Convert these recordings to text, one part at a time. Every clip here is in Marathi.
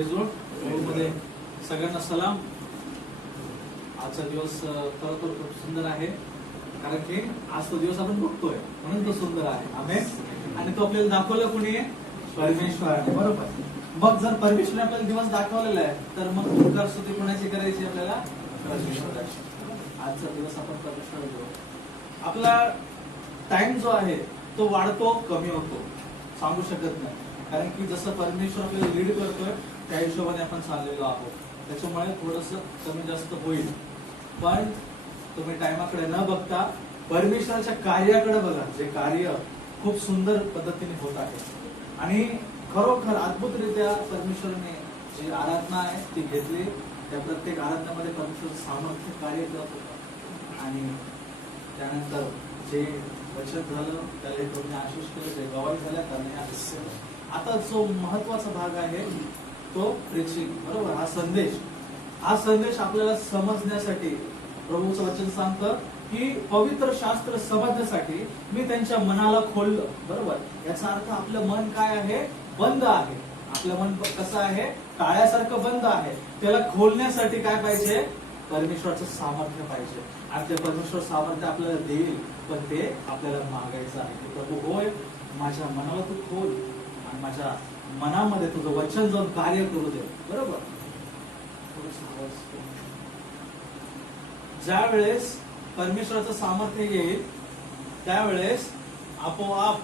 मध्ये सगळ्यांना सलाम. आजचा दिवस खरं तर खूप सुंदर आहे, कारण की आज तो दिवस आपण बघतोय म्हणून तो सुंदर आहे. आमेन. आणि तो आपल्याला दाखवला कोणी? परमेश्वराने. बरोबर. मग जर परमेश्वराने आपल्याला दिवस दाखवलेला आहे, तर मग तुकार स्तुती कोणाची करायची? आपल्याला परमेश्वराची. आजचा दिवस आपण परमेश्वराला देऊ. आपला टाइम जो आहे तो वाढतो कमी होतो सांगू शकत नाही, कारण की जसं परमेश्वर आपल्याला लीड करतोय त्या हिशोबाने आपण चाललेलो आहोत. त्याच्यामुळे थोडस कमी जास्त होईल, पण तुम्ही टाइमाकडे न बघता परमेश्वराच्या कार्याकडे बघा. जे कार्य खूप सुंदर पद्धतीने होत आहे आणि खरोखर अद्भुतरित्या परमेश्वराने जी आराधना आहे ती घेतली. त्या प्रत्येक आराधनामध्ये परमेश्वर सामर्थ्य कार्य करत होता आणि त्यानंतर जे वचन झालं त्याला तुम्ही आशिष केलं, जे गवाही झाल्या त्यांनी आशिष केलं. आता जो महत्वाचा भाग आहे तो प्रीचिंग. बरोबर. हा संदेश आपल्याला समजण्यासाठी प्रभूचं वचन सांगतं की पवित्र शास्त्र समजण्यासाठी मी त्यांच्या मनाला खोललं. बरोबर. याचा अर्थ आपलं मन काय आहे? बंद आहे. आपलं मन कसं आहे? टाळ्यासारखं बंद आहे. त्याला खोलण्यासाठी काय पाहिजे? परमेश्वराचं सामर्थ्य पाहिजे. आणि ते परमेश्वर सामर्थ्य आपल्याला देईल, पण ते आपल्याला मागायचं आहे. प्रभू होय, माझ्या मनाला तू खोल आणि माझ्या मनामध्ये तुझं वचन जाऊन कार्य करू दे. बरोबर. ज्या वेळेस परमेश्वराचं सामर्थ्य येईल त्यावेळेस आपोआप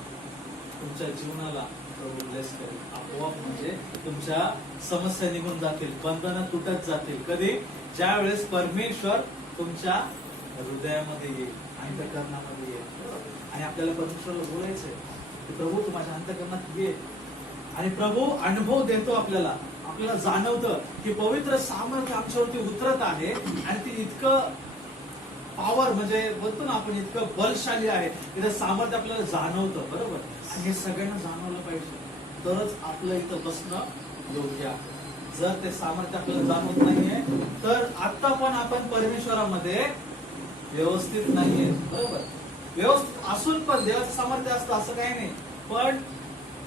तुमच्या जीवनाला प्रभू ब्लेस करेल. आपोआप म्हणजे तुमच्या समस्या निघून जातील, बंधनं तुटत जातील. कधी? ज्या वेळेस परमेश्वर तुमच्या हृदयामध्ये येईल, अंतःकरणामध्ये येईल. आणि आपल्याला परमेश्वराला बोलायचंय की प्रभू तू माझ्या अंतःकरणात ये. आणि प्रभू अनुभव देतो आपल्याला जाणवतं की पवित्र सामर्थ्य आमच्यावरती उतरत आहे आणि ती इतकं पॉवर म्हणजे बोलतो ना आपण, इतकं बलशाली आहे. इथं सामर्थ्य आपल्याला जाणवतं. बरोबर. आणि हे सगळ्यांना जाणवलं पाहिजे, तरच आपलं इथं बसणं योग्य आहे. जर ते सामर्थ्य आपल्याला जाणवत नाहीये तर आता पण आपण परमेश्वरामध्ये व्यवस्थित नाहीये. बरोबर. व्यवस्थित असून पण देवाचं सामर्थ्य असतं असं काही नाही, पण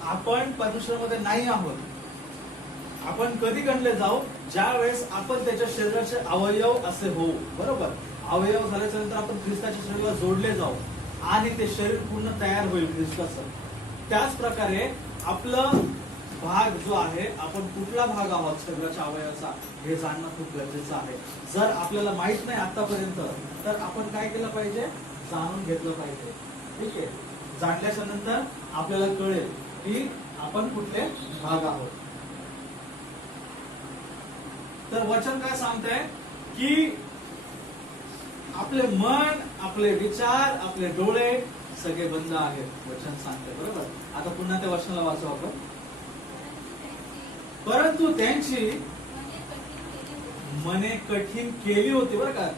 आपण परमेश्वरामध्ये नाही आहोत. आपण कधी गणले जाऊ? ज्या वेळेस आपण त्याच्या शरीराचे अवयव असे होऊ. बरोबर. अवयव झाल्याच्या नंतर आपण ख्रिस्ताच्या शरीराला जोडले जाऊ आणि ते शरीर पूर्ण तयार होईल ख्रिस्ताचं. त्याच प्रकारे आपलं भाग जो आहे, आपण कुठला भाग आहोत शरीराच्या अवयवाचा, हे जाणणं खूप गरजेचं आहे. जर आपल्याला माहित नाही आतापर्यंत तर आपण काय केलं पाहिजे? जाणून घेतलं पाहिजे. ठीक आहे. जाणल्याच्या नंतर आपल्याला कळेल की आपण कुठले भाग आहोत. तर वचन काय सांगतंय की आपले मन, आपले विचार, आपले डोळे सगळे बंद आहेत. वचन सांगतंय. बरोबर. आता पुन्हा त्या वचनाला वाचू आपण. परंतु त्यांची मने कठीण केली होती. बरं का,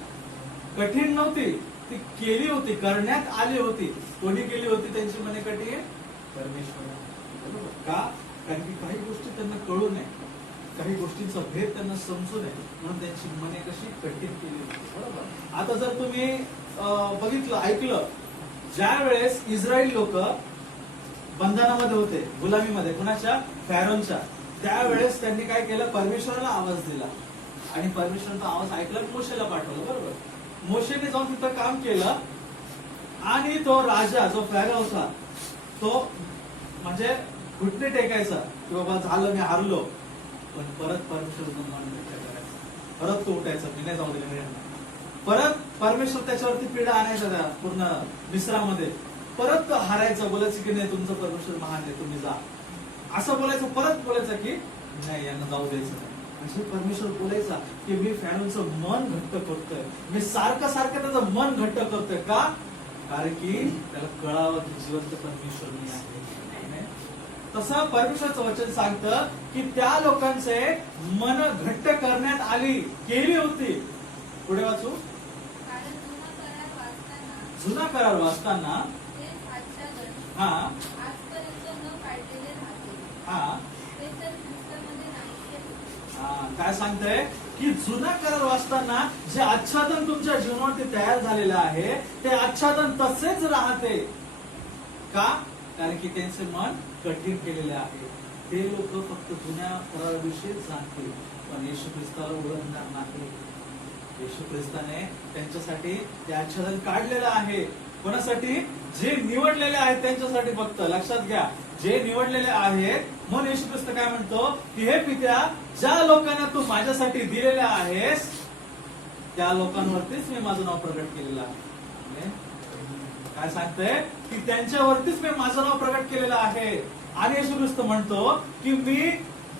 कठीण नव्हती, ती केली होती, करण्यात आली होती. कोणी केली होती त्यांची मने कठीण? परमेश्वर. का? कारण की काही गोष्टी त्यांना कळू नये, काही गोष्टींचा भेद त्यांना समजू नये, म्हणून त्यांची मने कशी कठीण केली होती. बरोबर. आता जर तुम्ही बघितलं, ऐकलं, ज्या वेळेस इस्रायल लोक बंधनामध्ये होते, गुलामीमध्ये, कुणाच्या? फॅरोनच्या, त्यावेळेस त्यांनी काय केलं? परमेश्वराला आवाज दिला आणि परमेश्वराचा आवाज ऐकला, मोशेला पाठवलं. बरोबर. मोशेने जाऊन तिथं काम केलं आणि तो राजा जो फॅरो होता तो म्हणजे घुटणे टेकायचा की बाबा झालं, मी हारलो. पण परत परमेश्वराचं मन करायचं, परत तो उठायचा, मी नाही जाऊ दिलं. परत परमेश्वर त्याच्यावरती पिढा आणायचा त्या पूर्ण मिस्रामध्ये. परत तो हारायचा, बोलायचं की नाही तुमचं परमेश्वर महान आहे, तुम्ही जा, असं बोलायचं. परत बोलायचं की नाही, यांना जाऊ द्यायचं नाही. म्हणजे परमेश्वर बोलायचा की मी फॅरोचं मन घट्ट करतोय, मी सारखं त्याचं मन घट्ट करतोय. का? कारण की त्याला कळावं की जिवंत परमेश्वर मी आहे. तसं परमेश्वराचं वचन सांगतं की त्या लोकांचे मन घट्ट करण्यात आली, केली होती. पुढे वाचू. जुना करार वाचताना हा हा काय सांगतंय की जुना करार वाचताना जे आच्छादन तुमच्या जीवनावरती तयार झालेलं आहे ते आच्छादन तसेच राहते. का? कारण की त्यांचे मन कठीण केलेले आहे. ते लोक फक्त जुन्या कराराविषयीच जाणतील, पण येशू ख्रिस्ताला ओळखणार नाही. येशू ख्रिस्ताने त्यांच्यासाठी ते आच्छादन काढलेलं आहे. कोणासाठी? जे निवडलेले आहेत त्यांच्यासाठी फक्त. लक्षात घ्या, जे निवडलेले आहेत. म्हणून येशू ख्रिस्त काय म्हणतो की हे पित्या, ज्या लोकांना तू माझ्यासाठी दिलेले आहेस त्या लोकांवरतीच मी माझं नाव प्रगट केलेलं आहे. काय सांगतंय की त्यांच्यावरतीच मी माझं नाव प्रगट केलेलं आहे. आणि येशू ख्रिस्त म्हणतो की मी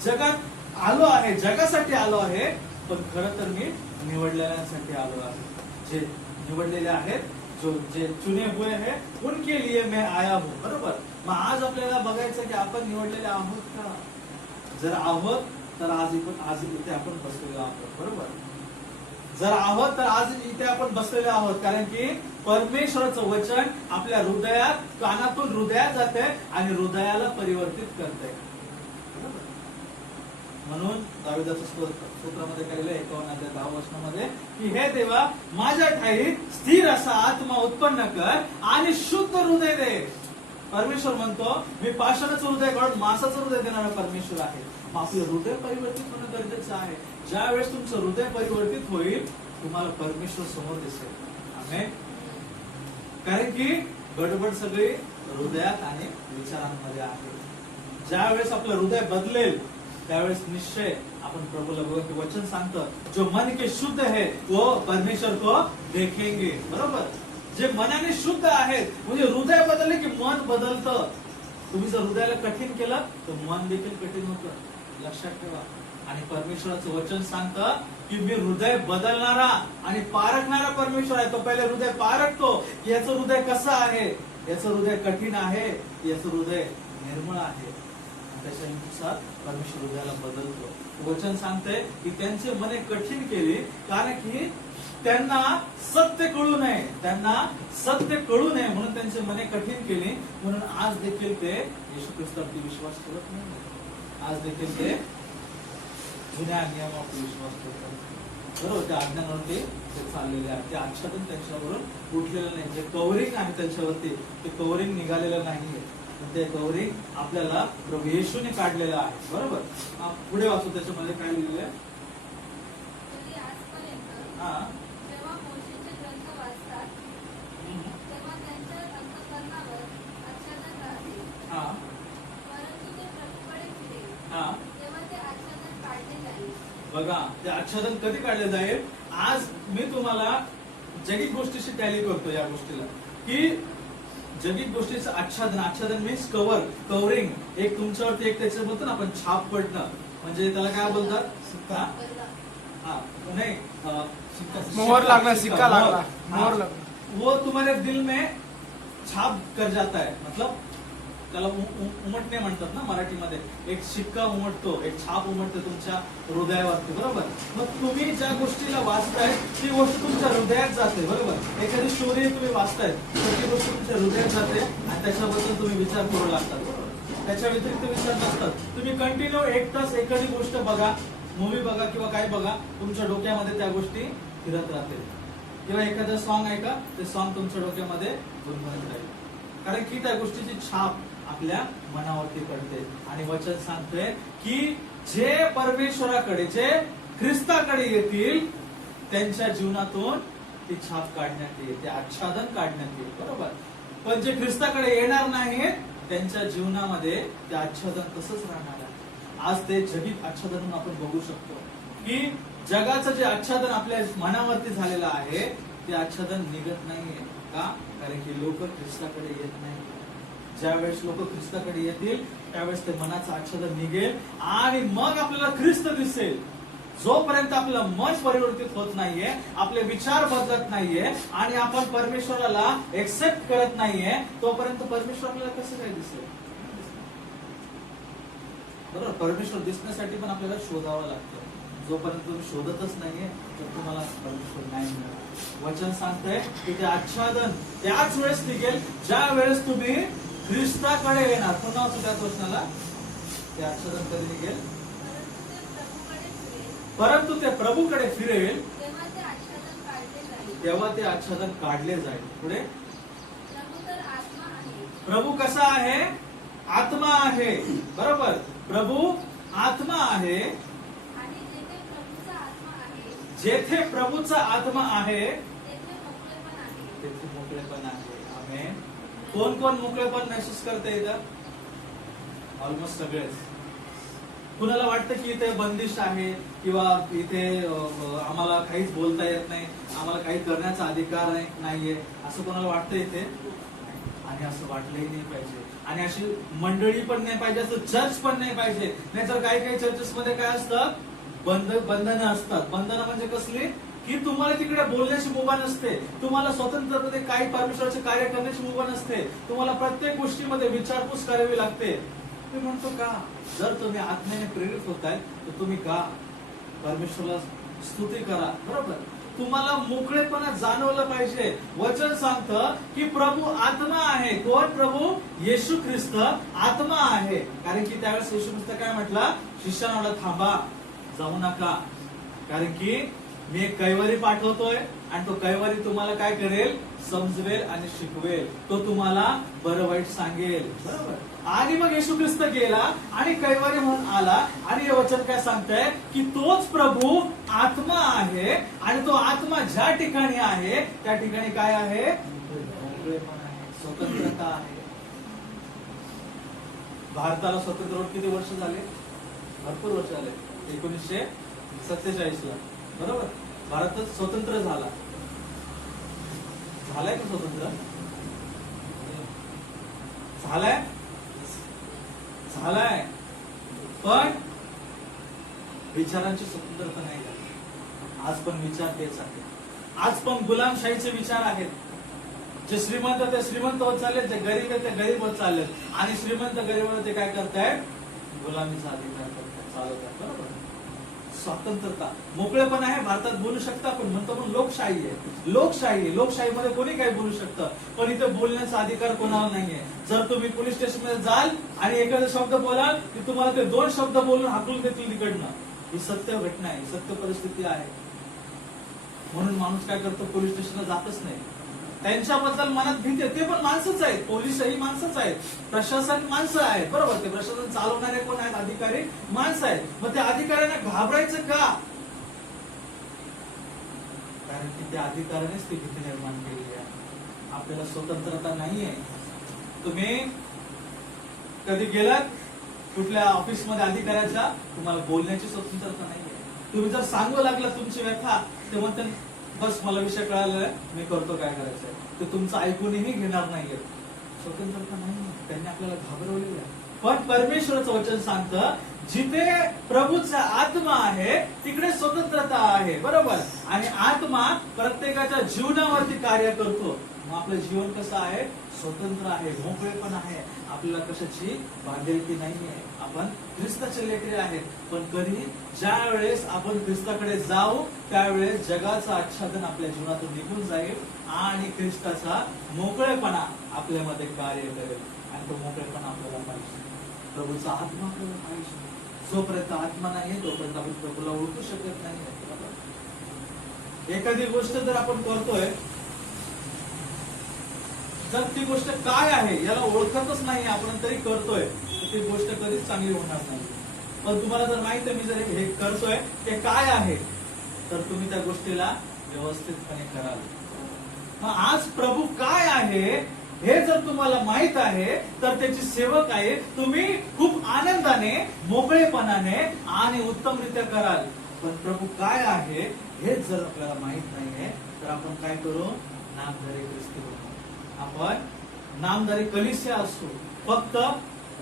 जगात आलो आहे, जगासाठी आलो आहे, पण खरं तर मी निवडलेल्यांसाठी आलो आहे. जे निवडलेले आहेत, जो जे चुने हुए हैं उनके लिए मैं आया हूं. बरोबर. मग आज आपल्याला बघायचं की आपण निवडलेले आहोत का? जर आहोत तर आज इथे आपण बसलेलो आहोत. बरोबर. जर आहोत तर आज इथे आपण बसलेले आहोत, कारण की परमेश्वराचं वचन आपल्या हृदयात, कानातून हृदयात जाते आणि हृदयाला परिवर्तित करते. म्हणून दाविदाच्या स्तोत्रामध्ये काय लिहिलंय 51:10 की हे देवा, माझ्या ठाई स्थिर असा आत्मा उत्पन्न कर आणि शुद्ध हृदय दे. परमेश्वर म्हणतो मी पाषाणाचं हृदय काढून मांसाचं हृदय देणारा परमेश्वर आहे. मग आपलं हृदय परिवर्तित होणं गरजेचं आहे. ज्या वेळेस तुमचं हृदय परिवर्तित होईल, तुम्हाला परमेश्वर समोर दिसेल. आमेन. कारण की गडबड सगळी हृदयात आणि विचारांमध्ये आहे. ज्या वेळेस आपलं हृदय बदलेल त्यावेळेस निश्चय आपण प्रभूला बघू की वचन सांगतं जो मन के शुद्ध है वो परमेश्वर को देखेंगे. बरोबर. जे मनाने शुद्ध आहेत, म्हणजे हृदय बदलले की मन बदलतं. तुम्ही जर हृदयाला कठीण केलं तर मन देखील कठीण होतं. लक्षात ठेवा. आणि परमेश्वराचं वचन सांगतं की मी हृदय बदलणारा आणि पारखणारा परमेश्वर आहे. तो पहिले हृदय पारखतो की याचं हृदय कसं आहे, याचं हृदय कठीण आहे, याचं हृदय निर्मळ आहे. त्याच्यानुसार परमेश्वर हृदयाला बदलतो. वचन सांगते की त्यांचे मने कठीण केली, कारण की त्यांना सत्य कळू नये, त्यांना सत्य कळू नये म्हणून त्यांचे मने कठीण केली. म्हणून आज देखील ते येशू ख्रिस्तावरती विश्वास करत नाही. आज देखील ते जुन्या नियमावरती विश्वास करतात. बरोबर. त्या आज्ञांवरती ते चाललेले आहेत. ते आच्छादन त्यांच्यावरून उठलेलं नाही. जे कव्हरिंग आहे त्यांच्यावरती, ते कव्हरिंग निघालेलं नाहीये. ते कव्हरिंग आपल्याला प्रभू येशूने काढलेलं आहे. बरोबर. पुढे वाचू, त्याच्यामध्ये काय लिहिलेलं आहे? हा. बघा, ते आच्छादन कधी काढले जाईल? आज मी तुम्हाला जगिक गोष्टीशी टॅली करतो या गोष्टीला की जगिक गोष्टीचं आच्छादन. आच्छादन मीन्स कव्हरिंग. एक तुमच्यावरती एक त्याचं बोलतो ना आपण छाप पडणं, म्हणजे त्याला काय बोलतात? सिक्का. हाँ नहीं, मोहर लागना, सिक्का लागना, मोहर लगना. वो तुम्हारे दिल में छाप कर जाता है. मतलब त्याला उमटणे म्हणतात ना मराठीमध्ये. एक शिक्का उमटतो, एक छाप उमटते तुमच्या हृदयावरती. बरोबर. मग तुम्ही ज्या गोष्टीला वाचताय ती गोष्ट तुमच्या हृदयात जाते. बरोबर. एखादी स्टोरी तुम्ही वाचताय तर ती गोष्ट तुमच्या हृदयात जाते आणि त्याच्याबद्दल तुम्ही विचार करू लागतात. बरोबर. त्याच्या व्यतिरिक्त विचार नसतात. तुम्ही कंटिन्यू 1 तास एखादी गोष्ट बघा, मूवी बघा किंवा काय बघा, तुमच्या डोक्यामध्ये त्या गोष्टी फिरत राहतील. किंवा एखादं सॉन्ग ऐका, ते सॉन्ग तुमच्या डोक्यामध्ये गुणगुणत राहील. कारण की त्या गोष्टीची छाप आपल्या मनावरती पडते. आणि वचन सांगतोय की जे परमेश्वराकडे, जे ख्रिस्ताकडे येतील त्यांच्या जीवनातून ती छाप काढण्यात येईल, ते आच्छादन काढण्यात येईल. बरोबर. पण जे ख्रिस्ताकडे येणार नाहीत त्यांच्या जीवनामध्ये ते आच्छादन तसंच राहणार आहे. आज ते जगिक आच्छादन आपण बघू शकतो की जगाचं जे आच्छादन आपल्या मनावरती झालेलं आहे ते आच्छादन निघत नाहीये. का? कारण की लोक ख्रिस्ताकडे येत नाही. ज्यावेळेस लोक ख्रिस्ताकडे येतील त्यावेळेस ते मनाचं आच्छादन निघेल आणि मग आपल्याला ख्रिस्त दिसेल. जोपर्यंत आपलं मन परिवर्तित होत नाहीये, आपले विचार बदलत नाहीये आणि आपण परमेश्वराला एक्सेप्ट करत नाहीये, तोपर्यंत परमेश्वर आपल्याला कसं काय दिसेल? बरोबर. परमेश्वर दिसण्यासाठी पण आपल्याला शोधावं लागतं. जोपर्यंत तुम्ही शोधतच नाहीये तर तुम्हाला परमेश्वर नाही मिळणार. वचन सांगतंय की ते आच्छादन त्याच वेळेस निघेल ज्या वेळेस तुम्ही ख्रिस्ताकडे येणार. पुन्हा त्याच वचनाला ते आच्छादन कधी निघेल? परंतु ते प्रभूकडे फिरेल तेव्हा ते आच्छादन काढले जाईल. पुढे प्रभू कसा आहे? आत्मा आहे. बरोबर. प्रभू आत्मा आहे, आणि जेथे प्रभूचा आत्मा आहे जेथे प्रभूचा आत्मा आहे तेथे मोकळेपण आहे. तेथे मोकळेपण आहे. आमेन. कोण कोण मोकळेपण महसूस करते इथं? ऑलमोस्ट सगळेच. कुणाला वाटतं की इथे बंदिश आहे किंवा इथे आम्हाला काहीच बोलता येत नाही, आम्हाला काही करण्याचा अधिकार नाहीये, असं कोणाला वाटतं इथे? आणि असं वाटलंही नाही पाहिजे. आणि अशी मंडळी पण नाही पाहिजे, असं चर्च पण नाही पाहिजे. नाहीतर काही काही चर्चेस मध्ये काय असतं, बंधनं असतात. बंधनं म्हणजे कसली? की तुम्हाला तिकडे बोलण्याची मुभा नसते, तुम्हाला स्वतंत्रपणे काही परमेश्वराचे कार्य करण्याची मुभा नसते, तुम्हाला प्रत्येक गोष्टीमध्ये विचारपूस करावी लागते. मी म्हणतो का, जर तुम्ही आत्म्याने प्रेरित होताय तर तुम्ही का परमेश्वराला स्तुती करा. बरोबर. तुम्हाला मोकळेपणा जाणवलं पाहिजे. वचन सांगतं की प्रभू आत्मा आहे. कोण? प्रभू येशू ख्रिस्त आत्मा आहे. कारण की त्यावेळेस येशू ख्रिस्त काय म्हटलं? शिष्याला थांबा, जाऊ नका, कारण की मी एक कैवारी पाठवतोय आणि तो कैवारी तुम्हाला काय करेल? समजवेल आणि शिकवेल. तो तुम्हाला बरं वाईट सांगेल. बरोबर. आणि मग येशू ख्रिस्त गेला आणि कैवारी म्हणून आला आणि हे वचन काय सांगतंय की तोच प्रभू आत्मा आहे आणि तो आत्मा ज्या ठिकाणी आहे त्या ठिकाणी काय आहे? मोकळेपण आहे, स्वतंत्रता आहे. भारताला स्वतंत्र होऊन किती वर्ष झाले? भरपूर वर्ष झाले. 1947 ला. बरोबर. भारत स्वतंत्र झाला. झालाय का स्वतंत्र? झालाय, झालाय. पण विचारांची स्वतंत्रता नाही झाली. आज पण विचार तेच आहेत. आज पण गुलामशाहीचे विचार आहेत. जे श्रीमंत ते श्रीमंत होत चाललेत, जे गरीब आहेत ते गरीब होत चाललेत. आणि श्रीमंत गरीब ते काय करतायत? गुलामीचा अधिकार करतात, चालवतात. बरोबर. स्वतंत्रता, मोकळेपण आहे. भारतात बोलू शकता, पण म्हणतो पण लोकशाही आहे. लोकशाही आहे. लोकशाहीमध्ये कोणी काही बोलू शकतं, पण इथे बोलण्याचा अधिकार कोणाला नाहीये. जर तुम्ही पोलीस स्टेशन मध्ये जाल आणि एखादा शब्द बोलाल की तुम्हाला ते 2 शब्द बोलून हाकलून देतील तिकडनं. ही सत्य घटना आहे, सत्य परिस्थिती आहे. म्हणून माणूस काय करतो? पोलीस स्टेशनला जातच नाही. त्यांच्याबद्दल मनात भीती आहे. ते पण माणसंच आहेत, पोलीसही माणसंच आहेत, प्रशासन माणसं आहेत. बरोबर. ते प्रशासन चालवणारे कोण आहेत? अधिकारी माणसं आहेत. मग त्या अधिकाऱ्यांना घाबरायचं का? कारण की त्या अधिकाऱ्यानेच ती भीती निर्माण केली आहे. आपल्याला स्वतंत्रता नाहीये. तुम्ही कधी गेलात कुठल्या ऑफिसमध्ये अधिकाऱ्याच्या, तुम्हाला बोलण्याची स्वतंत्रता नाहीये. तुम्ही जर सांगू लागला तुमची व्यथा, ते म्हणतात बस मला विषय कळालाय, मी करतो काय करायचंय. ते तुमचं ऐकूनही घेणार नाहीये. स्वतंत्रता नाही. त्यांनी आपल्याला घाबरवलेलं आहे. पण परमेश्वराचं वचन सांगतं जिथे प्रभूचा आत्मा आहे तिकडे स्वतंत्रता आहे. बरोबर. आणि आत्मा प्रत्येकाच्या जीवनावरती कार्य करतो. मग आपलं जीवन कसं आहे? स्वतंत्र आहे, मोकळेपण आहे. आपल्याला कशाची बांधिलकी नाहीये. आपण ख्रिस्ताचे लेकरे आहेत. पण कधी ज्या वेळेस आपण ख्रिस्ताकडे जाऊ त्यावेळेस जगाचं आच्छादन आपल्या जीवनातून निघून जाईल आणि ख्रिस्ताचा मोकळेपणा आपल्यामध्ये कार्य करेल. आणि तो मोकळेपणा आपल्याला पाहिजे. प्रभूचा आत्मा आपल्याला पाहिजे. जोपर्यंत आत्मा नाही तोपर्यंत आपण प्रभूला ओळखू शकत नाही. एखादी गोष्ट जर आपण करतोय, जर ती गोष्ट काय आहे याला ओळखतच नाही आपण तरी करतोय, तर ती गोष्ट कधीच चांगली होणार नाही. पण तुम्हाला जर माहित आहे मी जर हे करतोय ते काय आहे, तर तुम्ही त्या गोष्टीला व्यवस्थितपणे कराल. मग आज प्रभू काय आहे हे जर तुम्हाला माहित आहे तर त्याची सेवक आहे. तुम्ही खूप आनंदाने, मोकळेपणाने आणि उत्तमरित्या कराल. पण प्रभू काय आहे हे जर आपल्याला माहित नाहीये तर आपण काय करू? नामधारी ख्रिस्ती बनू. आपण नामधारी कलिसिया असतो. फक्त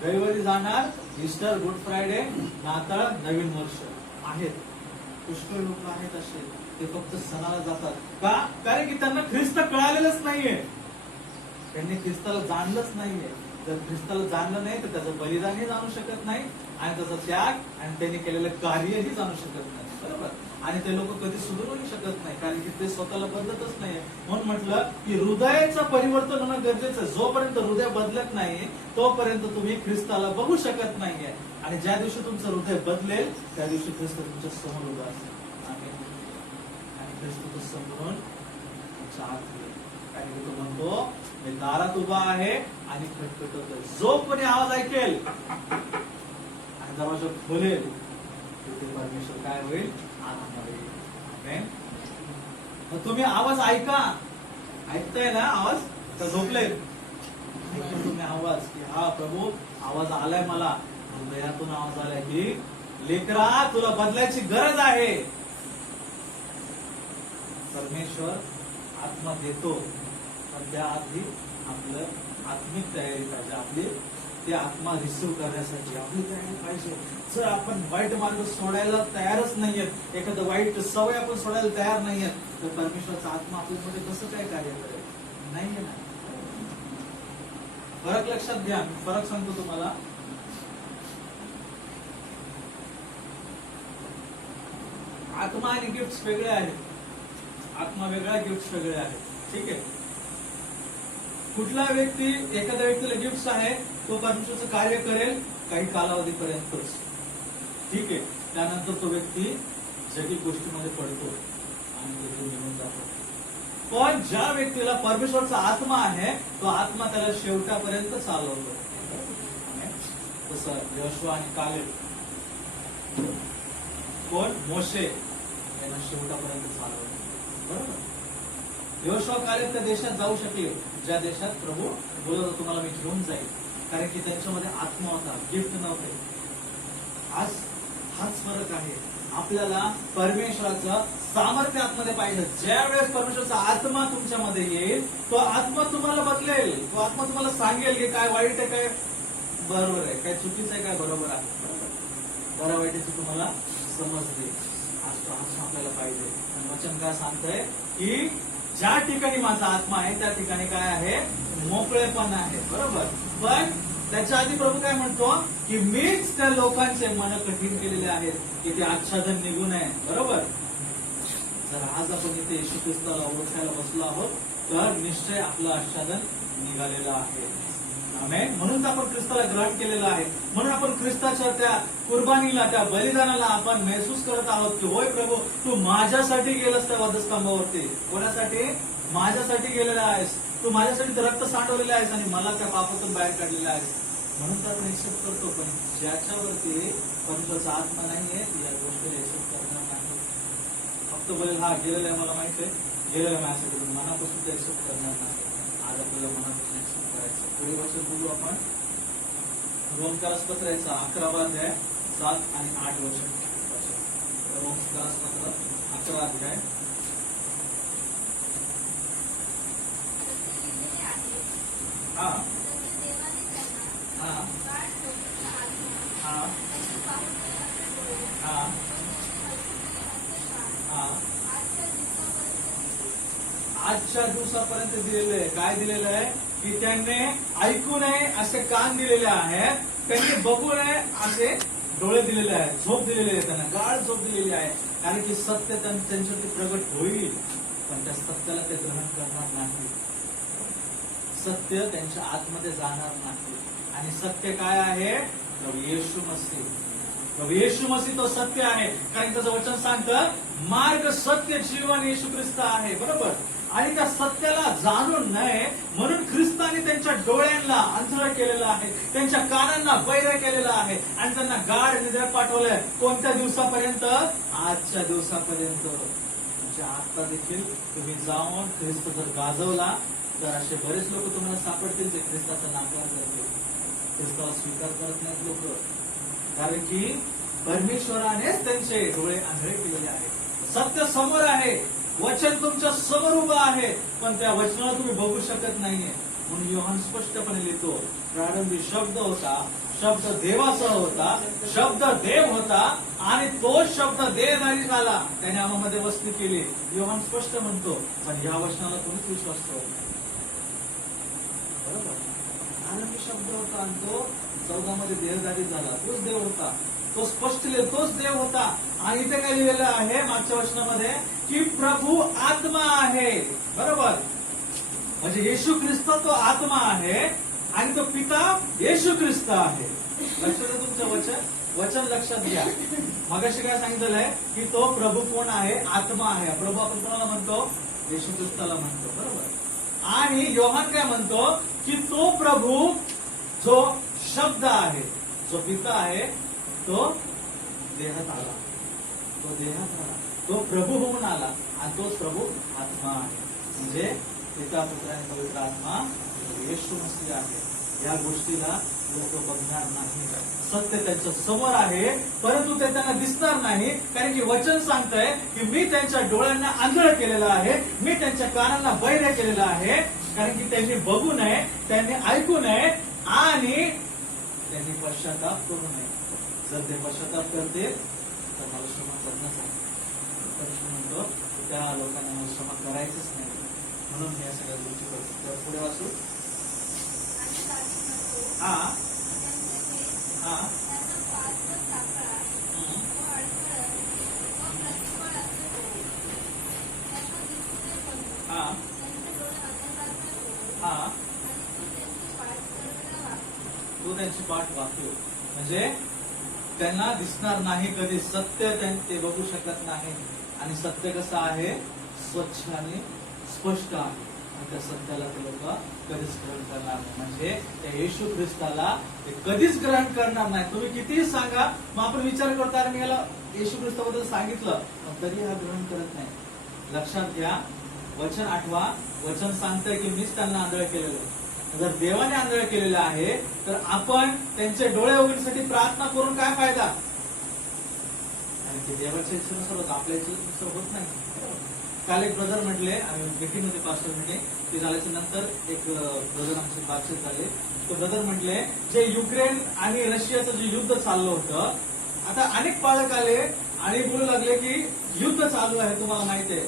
रविवारी जाणार, ईस्टर, गुड फ्रायडे, नाताळ, नवीन वर्ष आहेत. पुष्कळ लोक आहेत असे, ते फक्त सणाला जातात. का? कारण की त्यांना ख्रिस्त कळालेलंच नाहीये. त्यांनी ख्रिस्ताला जाणलंच नाहीये. जर ख्रिस्ताला जाणलं नाही तर त्याचं बलिदानही जाणू शकत नाही आणि त्याचा त्याग आणि त्यांनी केलेलं कार्यही जाणू शकत नाही. बरोबर. आणि ते लोक कधी सुधारूही शकत नाही, कारण की ते स्वतःला बदलतच नाही. म्हणून म्हटलं की हृदयाचं परिवर्तन होणं गरजेचं. जोपर्यंत हृदय बदलत नाही तोपर्यंत तुम्ही ख्रिस्ताला बघू शकत नाहीये. आणि ज्या दिवशी तुमचं हृदय बदलेल त्या दिवशी ख्रिस्त तुमच्या समोर उभा असेल. आणि ख्रिस्त तो समोरून तुमच्या आत येईल. कारण की तो म्हणतो मी दारात उभा आहे आणि खटखटतोय. जो कोणी आवाज ऐकेल आणि दरवाजा खोलेल तिथे परमेश्वर काय होईल आतमध्ये येईल. आमेन. मग तुम्ही आवाज ऐका. ऐकताय ना आवाज? तर झोपले ऐका तुम्ही आवाज की हा प्रभू आवाज आलाय मला हृदयातून आवाज आलाय की लेकरा तुला बदलायची गरज आहे. परमेश्वर आत्मा देतो पण त्याआधी आपलं आत्मिक तयारी पाहिजे. आपली ते आत्मा रिसिव्ह करण्यासाठी आपली तयारी पाहिजे. जर आपण वाईट मार्ग सोडायला तयारच नाहीयेत, एखादं वाईट सवय आपण सोडायला तयार नाहीयेत, तर परमेश्वराचा आत्मा आपल्यामध्ये कसं काय कार्य करेल? नाहीये ना. फरक लक्षात घ्या. मी फरक सांगतो तुम्हाला. आत्मा आणि गिफ्ट वेगळे आहेत. आत्मा वेगळा, गिफ्ट वेगळे आहेत. ठीक आहे. कुठला व्यक्ती एखाद्या व्यक्तीला गिफ्ट आहे तो परमेश्वराचं कार्य करेल काही कालावधीपर्यंतच. ठीक आहे. त्यानंतर तो व्यक्ती जटिल गोष्टीमध्ये पडतो आणि तिथून निघून जातो. पण ज्या व्यक्तीला परमेश्वराचा आत्मा आहे तो आत्मा त्याला शेवटापर्यंत चालवतो. तसं यहोशुआ आणि कालेब, कोण? मोशे यांना शेवटापर्यंत चालवतो. बरोबर. यहोशुआ कालेब त्या देशात जाऊ शकले ज्या देशात प्रभू बोलत होता तुम्हाला मी घेऊन जाईल, कारण की त्यांच्यामध्ये आत्मा होता, गिफ्ट नव्हते. आज हाच फरक आहे. आपल्याला परमेश्वराचं सामर्थ्य आतमध्ये पाहिजे. ज्या वेळेस परमेश्वराचा आत्मा तुमच्यामध्ये येईल तो आत्मा तुम्हाला बदलेल. तो आत्मा तुम्हाला सांगेल की काय वाईट आहे, काय बरोबर आहे, काय चुकीचं आहे, काय बरोबर आहे. बरं वाईटीची तुम्हाला समज दे. आज आपल्याला पाहिजे. वचन काय सांगतंय की ज्या ठिकाणी माझा आत्मा आहे त्या ठिकाणी काय आहे? मोकळेपण आहे. बरोबर. पण त्याच्या आधी प्रभू काय म्हणतो की मीच त्या लोकांचे मन कठीण केलेले आहेत की ते आच्छादन निघू नये. बरोबर. जर आज आपण इथे येशू ख्रिस्ताला ओळखायला बसलो आहोत तर निश्चय आपलं आच्छादन निघालेलं आहे. आमेन. म्हणून आपण ख्रिस्ताला ग्रहण केलेलं आहे. म्हणून आपण ख्रिस्ताच्या त्या कुर्बानीला, त्या बलिदानाला आपण महसूस करत आहोत की होय प्रभू तू माझ्यासाठी गेलास त्या वधस्तंभावरती. कोणासाठी? माझ्यासाठी गेलेला आहेस. तू माझ्यासाठी रक्त सांडवलेलं आहेस आणि मला त्या पापातून बाहेर काढलेलं आहेस. म्हणून तर आपण एक्सेप्ट करतो. पण ज्याच्यावरती परमेश्वराचा आत्मा नाहीये या गोष्टीला एक्सेप्ट करणार नाही. फक्त बोलेल हा गेलेला आहे, मला माहित आहे, गेलेला आहे माझ्यासाठी, मनापासून ते एक्सेप्ट करणार नाही. आज आपल्याला मनापासून एक्सेप्ट करायचं. पुढे वर्ष बोलू आपण रोमकारासपत्राचा 11वा अध्याय 7 आणि 8 वचन. रोमकारासपत्र 11 अध्याय हा हा हा हा हा आजच्या दिवसापर्यंत दिलेलं आहे. काय दिलेलं आहे की त्यांनी ऐकू नये असे कान दिलेले आहेत, त्यांनी बघू नये असे डोळे दिलेले आहेत, झोप दिलेली आहे, त्यांना गाढ झोप दिलेली आहे. कारण की सत्य त्यांच्यावरती प्रगट होईल पण त्या सत्याला ते ग्रहण करणार नाही. सत्य त्यांच्या आतमध्ये जाणार नाही. आणि सत्य काय आहे? प्रभू येशू मसीह. प्रभू येशू मसीह तो सत्य आहे. कारण त्याचं वचन सांगतं मार्ग, सत्य, जीवन येशू ख्रिस्त आहे. बरोबर. आणि त्या सत्याला जाणून नये म्हणून ख्रिस्ताने त्यांच्या डोळ्यांना अंधळ केलेलं आहे, त्यांच्या कानांना बहिरं केलेलं आहे आणि त्यांना गाढ निद्रेत पाठवलंय. कोणत्या दिवसापर्यंत? आजच्या दिवसापर्यंत. म्हणजे आता देखील तुम्ही जाऊन ख्रिस्त जर गाजवला तर असे बरेच लोक तुम्हाला सापडतील जे ख्रिस्ताचा नामगार करतील. ख्रिस्ताला स्वीकार करत नाहीत लोक, कारण की परमेश्वरानेच त्यांचे डोळे आंधळे केलेले आहेत. सत्य समोर आहे, वचन तुमच्या समोर उभं आहे, पण त्या वचनाला तुम्ही बघू शकत नाहीये. म्हणून योहान स्पष्टपणे लिहितो प्रारंभी शब्द होता, शब्द देवाचा होता, शब्द देव होता आणि तो शब्द देहधारी झाला, त्याने आम्हामध्ये वस्ती केली. योहान स्पष्ट म्हणतो. पण या वचनाला कोणीच विश्वास ठेवत नाही. बरोबर. प्रारंभी शब्द होता आणि तो 14 मध्ये देहधारी झाला. तोच देव होता. तो स्पष्ट तोच देव होता. आणि इथे काय लिहिलेलं आहे मागच्या वचनामध्ये की प्रभू आत्मा आहे. बरोबर. म्हणजे येशू ख्रिस्त तो आत्मा आहे आणि तो पिता येशू ख्रिस्त आहे. लक्षात तुमचं वचन लक्षात घ्या. मगाशी काय सांगितलेलं आहे की तो प्रभू कोण आहे? आत्मा आहे. प्रभू आपण कोणाला म्हणतो? येशू ख्रिस्ताला म्हणतो. बरोबर. आणि योहान काय म्हणतो की तो प्रभू जो शब्द आहे, जो पिता आहे तो देहात आला, तो देहात आला, तो प्रभू होऊन आला आणि तोच प्रभू आत्मा आहे. म्हणजे पिता पुत्र आणि पवित्र आत्मा येशू मसीह आहे. या गोष्टीला लोक बघणार नाही. सत्य त्यांच्या समोर आहे, परंतु ते त्यांना दिसणार नाही. कारण की वचन सांगतंय की मी त्यांच्या डोळ्यांना आंधळ केलेलं आहे, मी त्यांच्या कानांना बहिरे केलेलं आहे. कारण की त्यांनी बघू नये, त्यांनी ऐकू नये आणि त्यांनी पश्चाताप करू नये. जर ते पश्चाताप करते तर मला क्षमा करणंच आहे. तर मी म्हणतो त्या लोकांना मला क्षमा करायचंच नाही. म्हणून मी या सगळ्या गोष्टी करतो. तर पुढे वाचू. आणि दावीद म्हणतो, हा त्यांचे केस, हा त्यांचा पाय व सापळा, व अडखळत, व प्रतिफळ असे होईल. त्यांना दिसू नये म्हणून, हा त्यांचे डोळे अंधकारमय होईल. हा आणि तू त्यांची पाठ सर्वदा वाकव. तो त्यांची पाठ वाकव. म्हणजे त्यांना दिसणार नाही कधी. सत्य ते बघू शकत नाही. आणि सत्य कसं आहे? स्वच्छ आणि स्पष्ट आहे. आणि त्या सत्याला ते लोक कधीच ग्रहण करणार नाही. म्हणजे त्या येशू ख्रिस्ताला ते कधीच ग्रहण करणार नाही. तुम्ही कितीही सांगा. मग आपण विचार करतो अरे मी याला येशू ख्रिस्ताबद्दल सांगितलं, पण तरी हा ग्रहण करत नाही. लक्षात घ्या, वचन आठवा. वचन सांगतंय की मीच त्यांना आंधळ केलेलं. जर देवाने आंधळ केलेलं आहे तर आपण त्यांचे डोळे उघडण्यासाठी प्रार्थना करून काय फायदा? कारण की देवाच्या इच्छेनुसार होत, आपल्या इच्छेनुसार होत नाही. काल एक ब्रदर म्हटले, आम्ही मीटिंग मध्ये पास्टर म्हटले, ते झाल्याच्या नंतर एक ब्रदर आमची बातचीत झाली. तो ब्रदर म्हटले जे युक्रेन आणि रशियाचं जे युद्ध चाललं होतं, आता अनेक पालक आले आणि बोलू लागले की युद्ध चालू आहे, तुम्हाला माहिती आहे,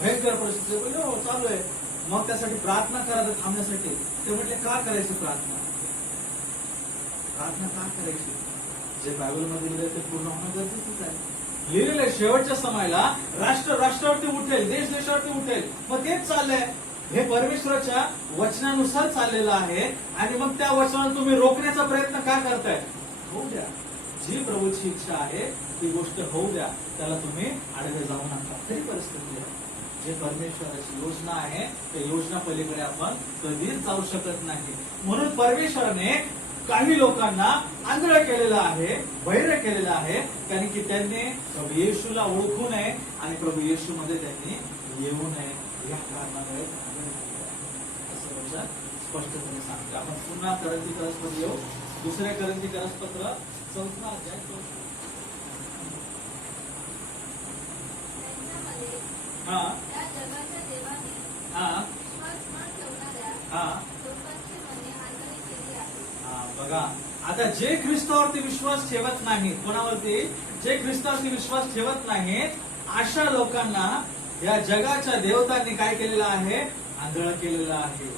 भयंकर परिस्थिती. बोलले हो चालू आहे, मग त्यासाठी प्रार्थना करा थांबण्यासाठी. ते म्हटले का करायची प्रार्थना? प्रार्थना का करायची? जे बायबलमध्ये लिहिलं ते पूर्ण होणं गरजेचंच आहे. लिहिलेलं आहे शेवटच्या समयाला राष्ट्र राष्ट्रावरती उठेल, देश देशावरती उठेल. मग तेच चाललंय. हे परमेश्वराच्या वचनानुसार चाललेलं आहे. आणि मग त्या वचनाला तुम्ही रोखण्याचा प्रयत्न का करताय? होऊ द्या. जी प्रभूची इच्छा आहे ती गोष्ट होऊ द्या. त्याला तुम्ही आडवे जाऊ नका. तरी परिस्थिती आहे. जे परमेश्वराची योजना आहे त्या योजना पलीकडे आपण कधीच जाऊ शकत नाही. म्हणून परमेश्वराने काही लोकांना आंधळ केलेलं आहे, बहिरे केलेलं आहे. कारण की त्यांनी प्रभू येशूला ओळखू नये आणि प्रभू येशू मध्ये त्यांनी येऊ नये. या कारणामुळे असं वचन स्पष्टपणे सांगते. आपण पुन्हा करंती करस्पत्र येऊ. दुसऱ्या करंती करस्पत्र 4 अध्याय. त्यांच्यामध्ये हा त्या जगाच्या देवाने हा विश्वास न ठेवणाऱ्या हा लोकांची मने आंधळी केली आहेत. हा बघा, आता जे ख्रिस्तावरती विश्वास ठेवत नाहीत, कोणावरती? जे ख्रिस्तावरती विश्वास ठेवत नाहीत, अशा लोकांना या जगाच्या देवतांनी काय केलेलं आहे? आंधळ केलेलं आहे.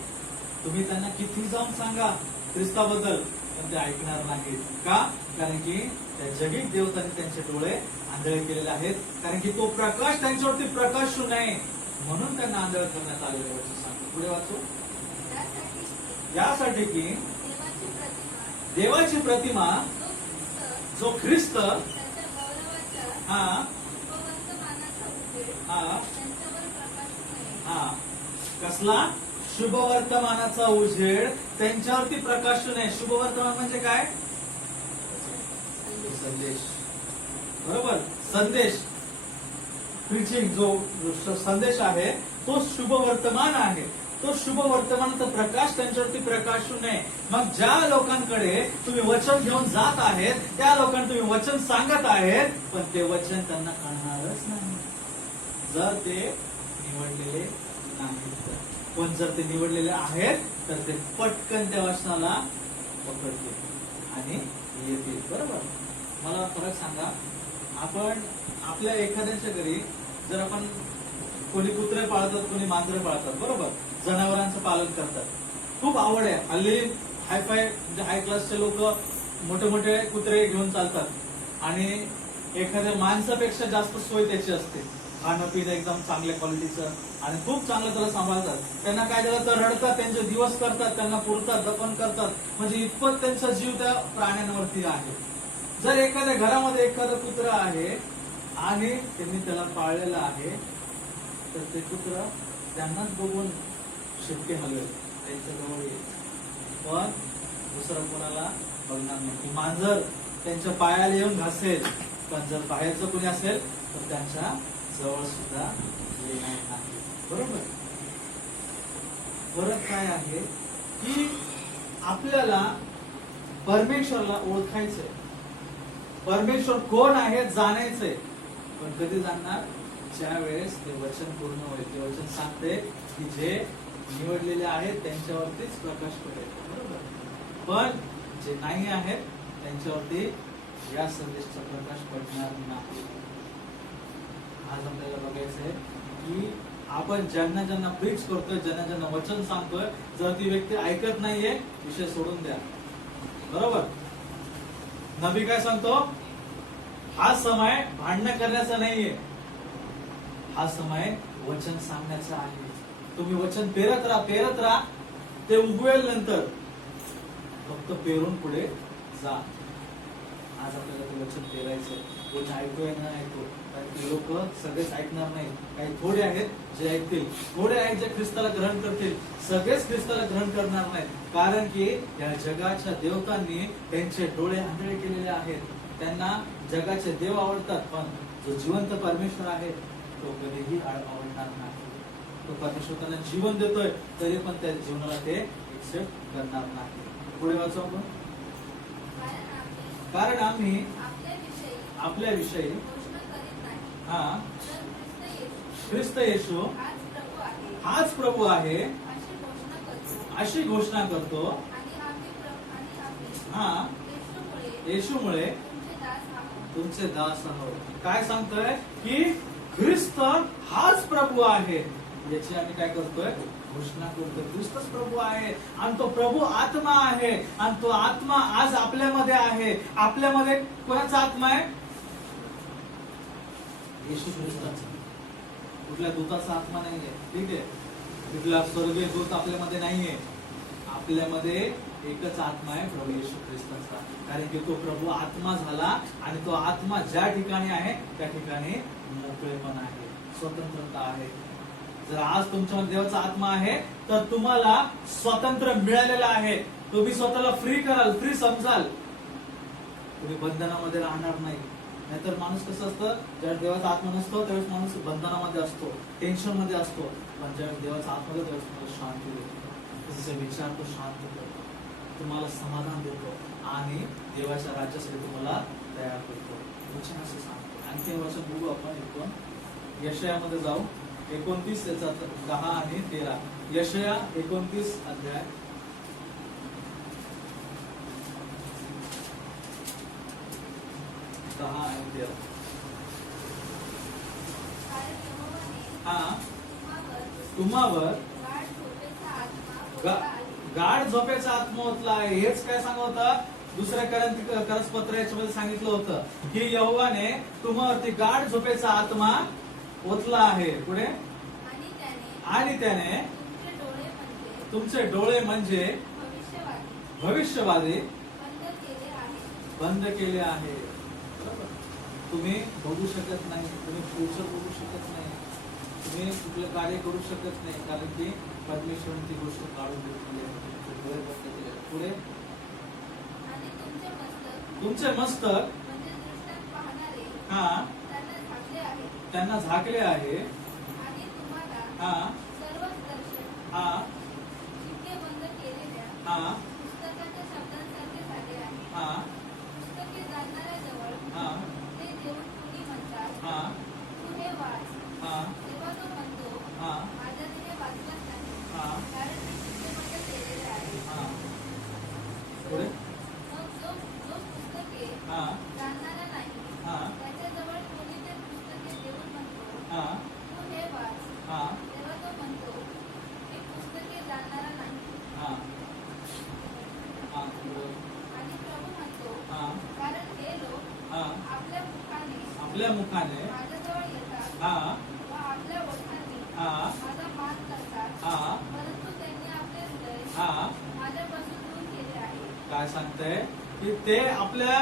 तुम्ही त्यांना किती जाऊन सांगा ख्रिस्ताबद्दल, पण ते ऐकणार नाहीत. का? कारण की त्या जगिक देवतांनी त्यांचे डोळे आंधळे केलेले आहेत. कारण की तो प्रकाश त्यांच्यावरती प्रकाशू नये म्हणून त्यांना आंधळ करण्यात आलेले वचन सांगतो. पुढे वाचू. यासाठी की देवाची प्रतिमा देवाची प्रतिमा जो जो ख्रिस्त ख्रिस्त त्याच्या गौरवाच्या हा शुभवर्तमानाचा उजेड हा त्यांच्यावर प्रकाशू नये. हा कसला? शुभवर्तमानाचा उजेड त्यांच्यावरती प्रकाशू नये. शुभवर्तमान म्हणजे काय? संदेश. बरोबर, संदेश. प्रीचिंग जो संदेश आहे तो शुभ वर्तमान आहे. तो शुभ वर्तमानाचा प्रकाश त्यांच्यावरती प्रकाशू नये. मग ज्या लोकांकडे तुम्ही वचन घेऊन जात आहेत त्या लोकांना तुम्ही वचन सांगत आहेत, पण ते वचन त्यांना कळणारच नाही जर ते निवडलेले नाहीत. पण जर ते निवडलेले आहेत तर ते पटकन त्या वचनाला पकडतील आणि येतील. बरोबर. मला फरक सांगा, आपण आपल्या एखाद्याच्या घरी जर आपण कोणी कुत्रे पाळतात, कोणी मांजरे पाळतात, बरोबर, जनावरांचं पालन करतात, खूप आवड आहे. हल्ली हायफाय म्हणजे हाय क्लासचे लोक मोठे मोठे कुत्रे घेऊन चालतात आणि एखाद्या माणसापेक्षा जास्त सोय त्याची असते. खाणं पिणं एकदम चांगल्या क्वालिटीचं आणि खूप चांगलं त्याला सांभाळतात. त्यांना काय झालं तर रडतात, त्यांचे दिवस करतात, त्यांना पुरतात, दफन करतात. म्हणजे इतपत त्यांचा जीव त्या प्राण्यांवरती आहे. जर एखाद्या घरामध्ये एखादं कुत्रं आहे आणि त्यांनी त्याला पाळलेलं आहे तर ते कुत्रं त्यांनाच बघून शिट्टी हलवेल, त्यांच्या जवळ येईल, पण दुसरं कोणाला बघणार नाही. ती मांजर त्यांच्या पायाला येऊन घासेल, पण जर बाहेरचं कोणी असेल तर त्यांच्या जवळ सुद्धा येणार नाही. बरोबर. फरक काय आहे की आपल्याला परमेश्वरला ओळखायचंय, परमेश्वर कोण आहे जाणायचंय. पण कधी जाणणार? ज्या वेळेस ते वचन पूर्ण होईल. ते वचन सांगते की जे निवडलेले आहेत त्यांच्यावरतीच प्रकाश पडेल. बरोबर. पण जे नाही आहेत त्यांच्यावरती या संदेशाचा प्रकाश पडणार नाही. आज आपल्याला बघायचंय की आपण ज्यांना ज्यांना प्रीच करतोय, ज्यांना ज्यांना वचन सांगतोय, जर ती व्यक्ती ऐकत नाहीये, विषय सोडून द्या. बरोबर. नबी काय सांगतो? हा समय भांडण करण्याचा नाहीये, हा समय वचन सांगण्याचा आहे. तुम्ही वचन पेरत राहा, ते उगवेल नंतर. फक्त पेरून पुढे जा. आज आपल्याला ते वचन पेरायचंय. कोणी ऐकूया ना ऐकू, कारण की लोक सगळेच ऐकणार नाही. काही थोडे आहेत जे ऐकतील, थोडे आहेत जे ख्रिस्ताला ग्रहण करतील. सगळेच ख्रिस्ताला ग्रहण करणार नाहीत, कारण की या जगाच्या देवतांनी त्यांचे डोळे आंधळे केलेले आहेत. त्यांना जगाचे देव आवडतात, पण जो जिवंत परमेश्वर आहे तो कधीही आवडणार नाही. तो परमेश्वर त्यांना जीवन देतोय तरी पण त्या जीवनाला ते एक्सेप्ट करणार नाही. पुढे वाचू आपण. कारण आम्ही आपल्या विषयी हा ख्रिस्त येशू हाच प्रभू आहे अशी घोषणा करतो. हा येशूमुळे तुमचे दास आहोत. काय सांगतोय की ख्रिस्त हाच प्रभू आहे, याची आम्ही काय करतोय? घोषणा करतोय. ख्रिस्तच प्रभू आहे आणि तो प्रभू आत्मा आहे आणि तो आत्मा आज आपल्यामध्ये आहे. आपल्यामध्ये कोणाचा आत्मा आहे? येशू ख्रिस्ताचा. कुठल्या दूताचा आत्मा नाहीये. ठीक आहे. कुठला स्वर्गीय दूत आपल्यामध्ये नाहीये. आपल्यामध्ये एकच आत्मा आहे, प्रभू येशू ख्रिस्ताचा. कारण की तो प्रभू आत्मा झाला आणि तो आत्मा ज्या ठिकाणी आहे त्या ठिकाणी मोकळेपण आहे, स्वतंत्रता आहे. जर आज तुमच्यामध्ये देवाचा आत्मा आहे तर तुम्हाला स्वातंत्र्य मिळालेलं आहे. तुम्ही स्वतःला फ्री कराल, फ्री समजाल. तुम्ही बंधनामध्ये राहणार नाही. नाहीतर माणूस कसं असतं, ज्यावेळेस देवाचा आत्मा नसतो त्यावेळेस माणूस बंधनामध्ये असतो, टेन्शन मध्ये असतो. पण ज्यावेळेस देवाचा आत्मा होतो त्यावेळेस तुम्हाला शांती देतो, त्याचे विचार तो शांत करतो, तुम्हाला समाधान देतो आणि देवाच्या राज्यासाठी तुम्हाला तयार करतो. वचन असं सांगतो. आणखी वचन बघू आपण. यशयामध्ये जाऊ. 29 त्याचा 10 आणि 13. यशया 29 अध्याय 10 आणि 13. हा तुम्हावर गाढ झोपेचा आत्मा ओतला आहे. हेच काय सांगत दुसऱ्या करसपत्र याच्यामध्ये सांगितलं होतं की यहोवाने तुम्हावरती गाढ झोपेचा आत्मा ओतला आहे. पुढे आणि त्याने तुमचे डोळे म्हणजे भविष्यवादी बंद केले आहे. तुम्ही बघू शकत नाही, तुम्ही फ्युचर बघू शकत नाही, तुम्ही कुठलं कार्य करू शकत नाही, कारण की परमेश्वराने ती गोष्ट काढून घेतली आहे, डोळे बंद केले. पुढे तुमचे मस्तक हा त्यांना झाकले आहे. हा हा हा हा हा पुढे आपल्या मुखाने हा हा हा काय सांगताय की ते आपल्या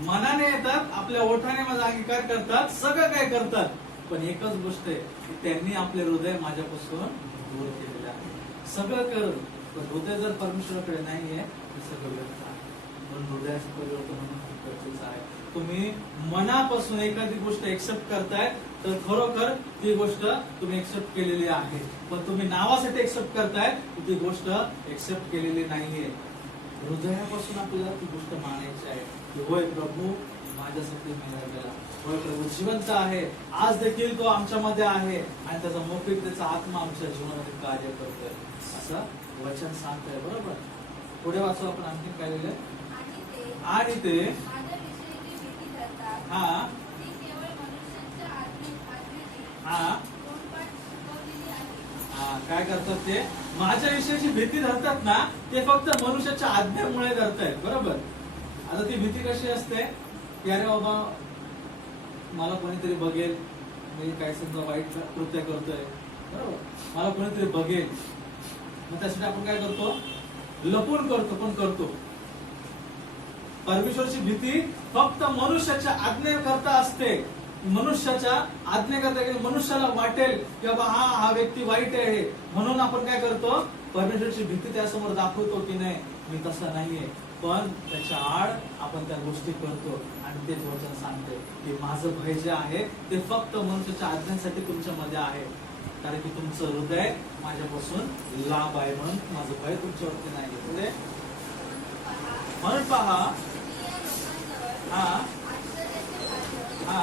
मनाने येतात, आपल्या ओठाने माझा अंगीकार करतात, सगळं काय करतात. पण एकच गोष्ट आहे की त्यांनी आपले हृदय माझ्यापासून दूर केलेले आहे. सगळं कर, पण हृदय जर परमेश्वराकडे नाहीये तर सगळं व्यर्थ आहे. म्हणून हृदयाचं परिवर्तन गरजेचं आहे. तुम्ही मनापासून एखादी गोष्ट एक्सेप्ट करताय तर खरोखर ती गोष्ट तुम्ही एक्सेप्ट केलेली आहे. पण तुम्ही नावासाठी एक्सेप्ट करताय ती गोष्ट एक्सेप्ट केलेली नाहीये. हृदयापासून आपल्याला ती गोष्ट मानायची आहे की होय प्रभू माझ्यासाठी मेला गेला, होय प्रभू जिवंत आहे, आज देखील तो आमच्यामध्ये आहे आणि त्याचा मोकळीकतेचा आत्मा आमच्या जीवनामध्ये कार्य करतोय असं वचन सांगतोय. बरोबर. पुढे वाचू आपण आणखी काय लिहिलंय. आणि ते माझ्याविषयी जी भीती धरतात हा ती केवळ मनुष्यांच्या आज्ञेची हा तोंडपाठ शिकवलेली आहे. हा, काय करतात ते माझ्या विषयाची भीती धरतात ना, ते फक्त मनुष्याच्या आज्ञेमुळे धरतायत. बरोबर. आता ती भीती कशी असते की अरे बाबा मला कोणीतरी बघेल, मी काय समजा वाईट कृत्य करतोय, बरोबर, मला कोणीतरी बघेल, मग त्यासाठी आपण काय करतो, लपून करतो, पण करतो. परमेश्वराची भीती फक्त मनुष्याच्या आज्ञेकरता असते. मनुष्याच्या आज्ञेकरता की मनुष्याला वाटेल की बाबा हा व्यक्ती वाईट आहे म्हणून आपण काय करतो, परमेश्वराची भीती त्यासमोर दाखवतो की नाही मी तसा नाहीये, पण त्याच्या आड आपण त्या गोष्टी करतो. आणि तेच वचन सांगते की माझं भय जे आहे ते फक्त मनुष्याच्या आज्ञेसाठी तुमच्यामध्ये आहे, कारण की तुमचं हृदय माझ्यापासून लांब आहे, म्हणून माझं भय तुमच्यावरती नाहीये. पुढे म्हणून पहा हा हा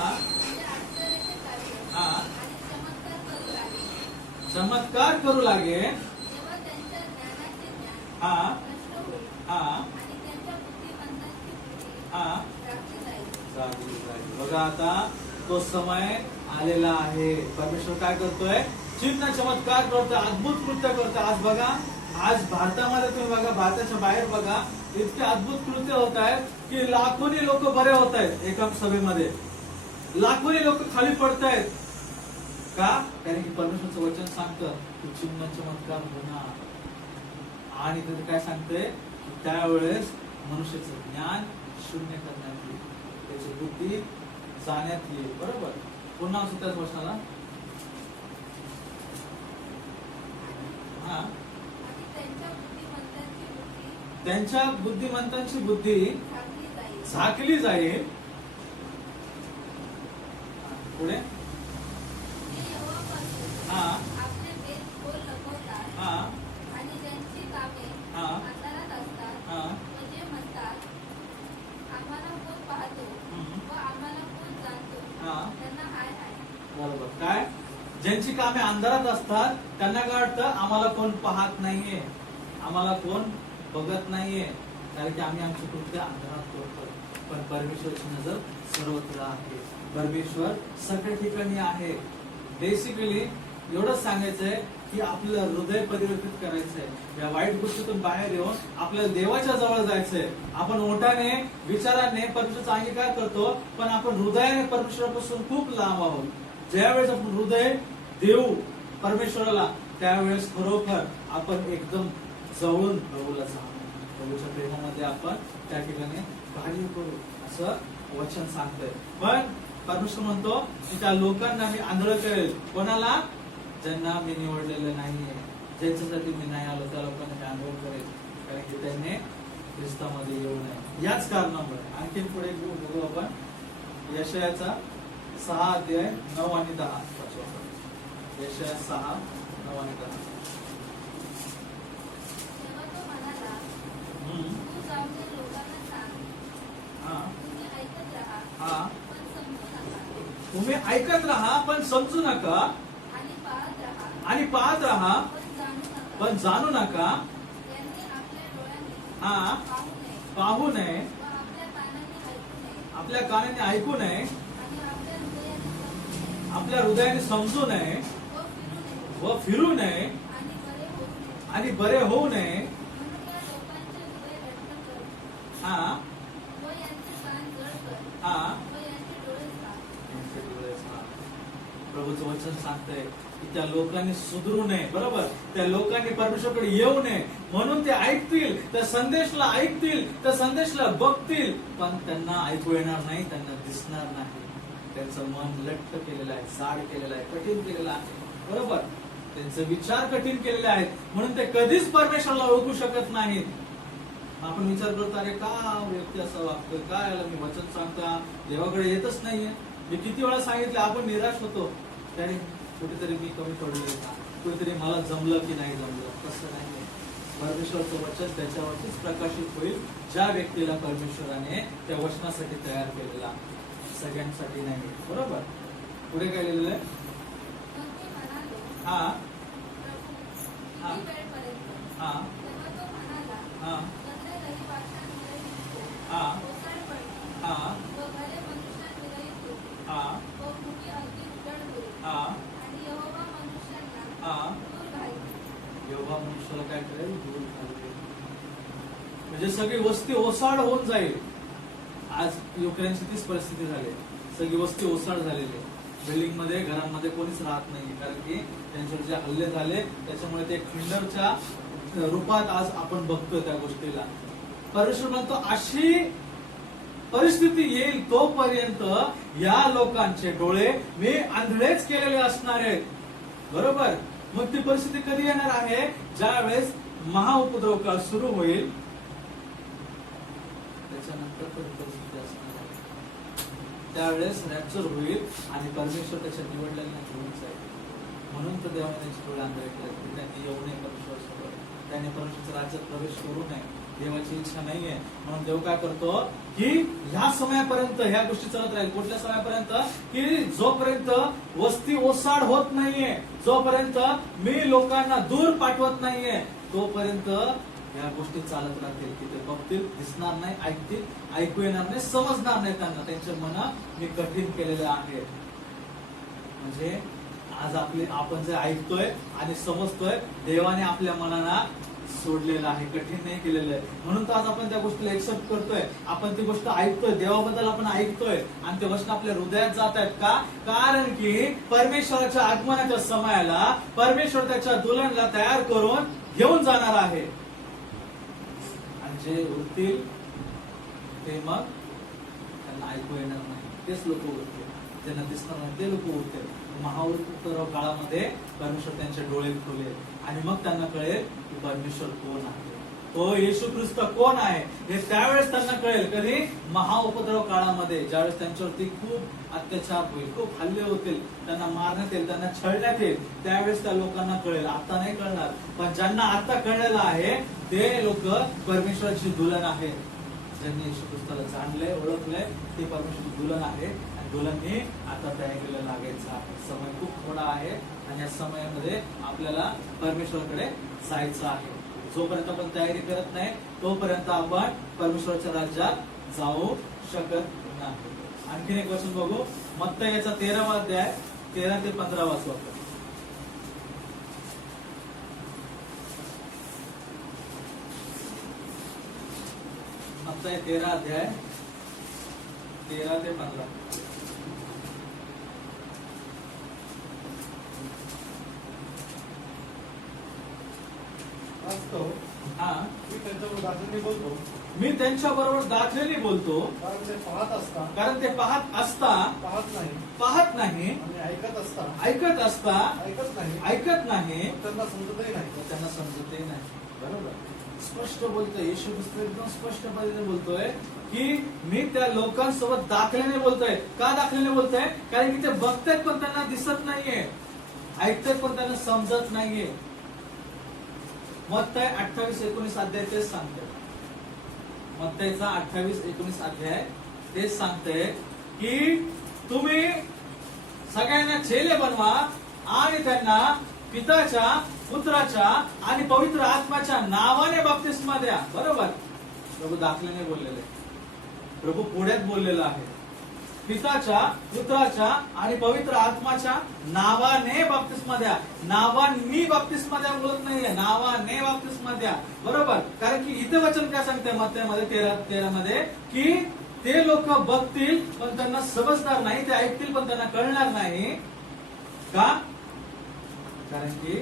हा चमत्कार करू लागे तेव्हा त्यांच्या ज्ञानाचे ज्ञान हा नष्ट होईल हा आणि त्यांच्या बुद्धिमंतांची बुद्धी हा राखली जाईल. बघा आता तो समय आलेला आहे. परमेश्वर काय करतोय, चिन्ह चमत्कार करतोय, अद्भुत कृत्य करतोय. आज बघा, आज भारतामध्ये तुम्ही बघा, भारताच्या बाहेर बघा, इतके अद्भुत कृत्य होत आहेत की लाखोनी लोक बरे होत आहेत. एका सभेमध्ये लाखोनी लोक खाली पडतायत. का? कारण की परमेश्वरचं वचन सांगतं की चिन्ह चमत्कार होणार. आणि तिथे काय सांगते, त्यावेळेस मनुष्याचं ज्ञान शून्य करण्यात येईल, त्याची बुद्धी जाण्यात येईल. बरोबर. पुन्हा असं त्याच वचनाला हा आणि त्यांच्या बुद्धिमंतांची बुद्धी झाकली जाईल. झाकली जाईल. पुढे ते यहोवापासून हा आपले भेद खोल लपवतात हा आणि ज्यांची कामे हा अंधारात असतात हा व जे म्हणतात आम्हाला कोण पाहतो हम्म. व आम्हाला कोण जाणतो हा त्यांना हाय हाय. बरोबर. काय? ज्यांची कामे अंधारात असतात त्यांना काय वाटतं, आम्हाला कोण पाहत नाहीये, आम्हाला कोण बघत नाहीये, कारण की आम्ही आमची कृत्य अंधारात करतो. पण परमेश्वराची नजर सर्वत्र आहे. परमेश्वर सगळ्या ठिकाणी आहे. बेसिकली एवढंच सांगायचंय की आपलं हृदय परिवर्तित करायचंय. या वाईट गोष्टीतून बाहेर येऊन आपल्याला देवाच्या जवळ जायचंय. आपण ओठाने विचाराने परमेश्वराचा अंगीकार करतो, पण आपण हृदयाने परमेश्वरापासून खूप लांब आहोत. ज्यावेळेस आपण हृदय देऊ परमेश्वराला, त्यावेळेस खरोखर आपण एकदम जवळून प्रभूला जाऊ, प्रभूच्या प्रेमामध्ये आपण त्या ठिकाणी कार्य करू असं वचन सांगतंय. पण परमेश्वर म्हणतो की त्या लोकांना मी आंधळ करेल. कोणाला? ज्यांना मी निवडलेलं नाहीये, ज्यांच्यासाठी मी नाही आलो त्या लोकांना मी आंधळ करेल, कारण की त्यांनी ख्रिस्तामध्ये येऊ नये. याच कारणामुळे आणखी पुढे बघू आपण यशायाचा 6 अध्याय 9 आणि 10. यशाया 6, 9 आणि 10. तेव्हा तो म्हणाला तू जाऊन ते लोकांना सांग हा तुम्ही ऐकत राहा हा पण समजू नका तुम्ही ऐकत राहा पण समजू नका, आणि पाहत राहा आणि पाहत राहा पण जाणू नका. पण जाणू नका. त्यांनी आपल्या डोळ्यांनी हा पाहू नये पाहू नये, व आपल्या कानांनी ऐकू नये आपल्या कानाने ऐकू नये, आणि आपल्या हृदयाने समजू नये आपल्या हृदयाने समजू नये व फिरू व फिरू नये नये आणि बरे होऊ नये. आणि बरे होऊ नये. म्हणून या लोकांचे हृदय रक्त कर हा व यांचे कान जड कर हा व यांचे डोळे झाक. प्रभूचं वचन सांगतंय की त्या लोकांनी सुधरू नये. बरोबर. त्या लोकांनी परमेश्वराकडे येऊ नये, म्हणून ते ऐकतील, त्या संदेशला ऐकतील, त्या संदेशला बघतील, पण त्यांना ऐकू येणार नाही, त्यांना दिसणार नाही. त्यांचं मन लट्ट केलेलं आहे, जाड केलेलं आहे, कठीण केलेलं आहे. बरोबर. त्यांचे विचार कठीण केलेले आहेत, म्हणून ते कधीच परमेश्वराला ओळखू शकत नाहीत. आपण विचार करतो, अरे का व्यक्ती असं वागतोय, काय याला मी वचन सांगता देवाकडे येतच नाहीये. मी किती वेळा सांगितलं, आपण निराश होतो. त्याने कुठेतरी मी कमी पडलोय का, कुठेतरी मला जमलं की नाही जमलं. तसं नाहीये. परमेश्वराचं वचन त्याच्यावरतीच प्रकाशित होईल ज्या व्यक्तीला परमेश्वराने त्या वचनासाठी तयार केलेला, सगळ्यांसाठी नाही. बरोबर. पुढे काय लिहिलेलं आहे? मग ते म्हणाले, हा प्रभू, हा. किती वेळपर्यंत? हा तेव्हा तो म्हणाला, हा चंद्रदरी वाक्षांविरहित हो, हा ओसाडपणे, हा व घरे मनुष्यांविरहित हो, हा व भूमी अगदी उजळ होईल, हा आणि यहोवा मनुष्यांना हा. दूर घालील. यहोवा मनुष्याला काय करेल? दूर घालवेल. म्हणजे सगळी वस्ती ओसाड होऊन जाईल. आज युक्रेनची तीच परिस्थिती झाली. सगळी वस्ती ओसाड झालेली. बिल्डिंग मध्ये, घरांमध्ये कोणीच राहत नाही, कारण की त्यांच्यावर जे हल्ले झाले त्याच्यामुळे ते खंडरच्या रूपात आज आपण बघतोय त्या गोष्टीला. परमेश्वर म्हणतो अशी परिस्थिती येईल तोपर्यंत या लोकांचे डोळे मी आंधळेच केलेले असणार आहेत. बरोबर. मग ती परिस्थिती कधी येणार आहे? ज्या वेळेस महाउपद्रव काळ सुरू होईल त्याच्यानंतर परिस्थिती असणार आहे. त्यावेळेस रॅप्चर होईल आणि परमेश्वर त्याच्या निवडलेल्या घेऊन जाईल. म्हणून तर देवाने त्यांची डोळे आंधळे केले की त्यांनी येऊ नये परमेश्वर समोर, त्यांनी परमेश्वरच्या राज्यात प्रवेश करू नये. देवाची इच्छा नाहीये. म्हणून देव काय करतो की ह्या समयापर्यंत ह्या गोष्टी चालत राहील. कुठल्या समयापर्यंत? की जोपर्यंत वस्ती ओसाड होत नाहीये, जोपर्यंत मी लोकांना दूर पाठवत नाहीये, तोपर्यंत ह्या गोष्टी चालत राहतील. की ते बघतील, दिसणार नाही, ऐकतील, ऐकू येणार नाही, समजणार नाही त्यांना. त्यांचे मन मी कठीण केलेले आहे. म्हणजे आज आपण जे ऐकतोय आणि समजतोय, देवाने आपल्या मनाला सोडलेलं आहे, कठीण नाही केलेलं आहे. म्हणून तर आज आपण त्या गोष्टीला एक्सेप्ट करतोय, आपण ती गोष्ट ऐकतोय, देवाबद्दल आपण ऐकतोय आणि ते वचन आपल्या हृदयात जात आहेत. का? कारण की परमेश्वराच्या आगमनाच्या समयाला परमेश्वर त्याच्या दुल्हनला तयार करून घेऊन जाणार आहे. आणि जे उरतील ते मग त्यांना ऐकू येणार नाही, तेच लोक उरतील. ज्यांना दिसणार नाही ते लोक उरतील. महाउपद्रव काळामध्ये परमेश्वर त्यांचे डोळे खोलेल आणि मग त्यांना कळेल की परमेश्वर कोण आहे, तो येशू ख्रिस्त कोण आहे हे त्यावेळेस त्यांना कळेल. कधी? महाउपद्रव काळामध्ये, ज्यावेळेस त्यांच्यावरती खूप अत्याचार होईल, खूप हल्ले होतील, त्यांना मारण्यात येईल, त्यांना छळण्यात येईल, त्यावेळेस त्या लोकांना कळेल. आता नाही कळणार. पण ज्यांना आता कळलेलं आहे ते लोक परमेश्वराची दुल्हन आहे. ज्यांनी येशू ख्रिस्ताला जाणलंय, ओळखलंय, ते परमेश्वराची दुल्हन आहे. दुल्हनने आता तयारीला लागायचं आहे. समय खूप थोडा आहे आणि या समयामध्ये आपल्याला परमेश्वराकडे जायचं आहे. जोपर्यंत आपण तयारी करत नाही तोपर्यंत आपण परमेश्वराच्या राज्यात जाऊ शकत नाही. आणखीन एक वचन बघू. मत्तयाचा 13वा अध्याय 13 ते 15 वाचू आपण. मत्तय 13 अध्याय 13 ते 15. हा. मी त्यांच्यावर दाखवणी बोलतो, मी त्यांच्या बरोबर दाखलेली बोलतो, कारण ते पाहत असता कारण ते पाहत असता पाहत नाही आणि ऐकत असता ऐकत असता ऐकत नाही, नाही, पण त्यांना समजतही नाही. त्यांना समजतही नाही. बरोबर. स्पष्ट बोलतोय येशू ख्रिस्त, एकदम स्पष्ट पद्धतीने बोलतोय की मी त्या लोकांसोबत दाखल्याने बोलतोय. का दाखल्याने बोलतोय? कारण की ते बघतायत पण त्यांना दिसत नाहीये, ऐकतायत पण त्यांना समजत नाहीये. मत्तय 28-19 अध्याय तेच सांगते. मत्तयचा 28-19 अध्याय तेच सांगते की तुम्ही सगळ्यांना चेले बनवा आणि त्यांना पिताच्या, पुत्राच्या आणि पवित्र आत्म्याच्या नावाने बप्तिस्मा द्या. बरोबर. प्रभू दाखल्याने बोललेले, प्रभू पुढ्यात बोललेला आहे. पिताच्या, पुत्राच्या आणि पवित्र आत्माच्या नावाने बप्तिस्मा द्या. नावांनी बप्तिस्मा द्या बोलत नाहीये, नावाने बप्तिस्मा द्या. बरोबर. कारण की इथे वचन काय सांगते मत्तयमध्ये 13 मध्ये की ते लोक बघतील पण त्यांना समजणार नाही, ते ऐकतील पण त्यांना कळणार नाही. का? कारण की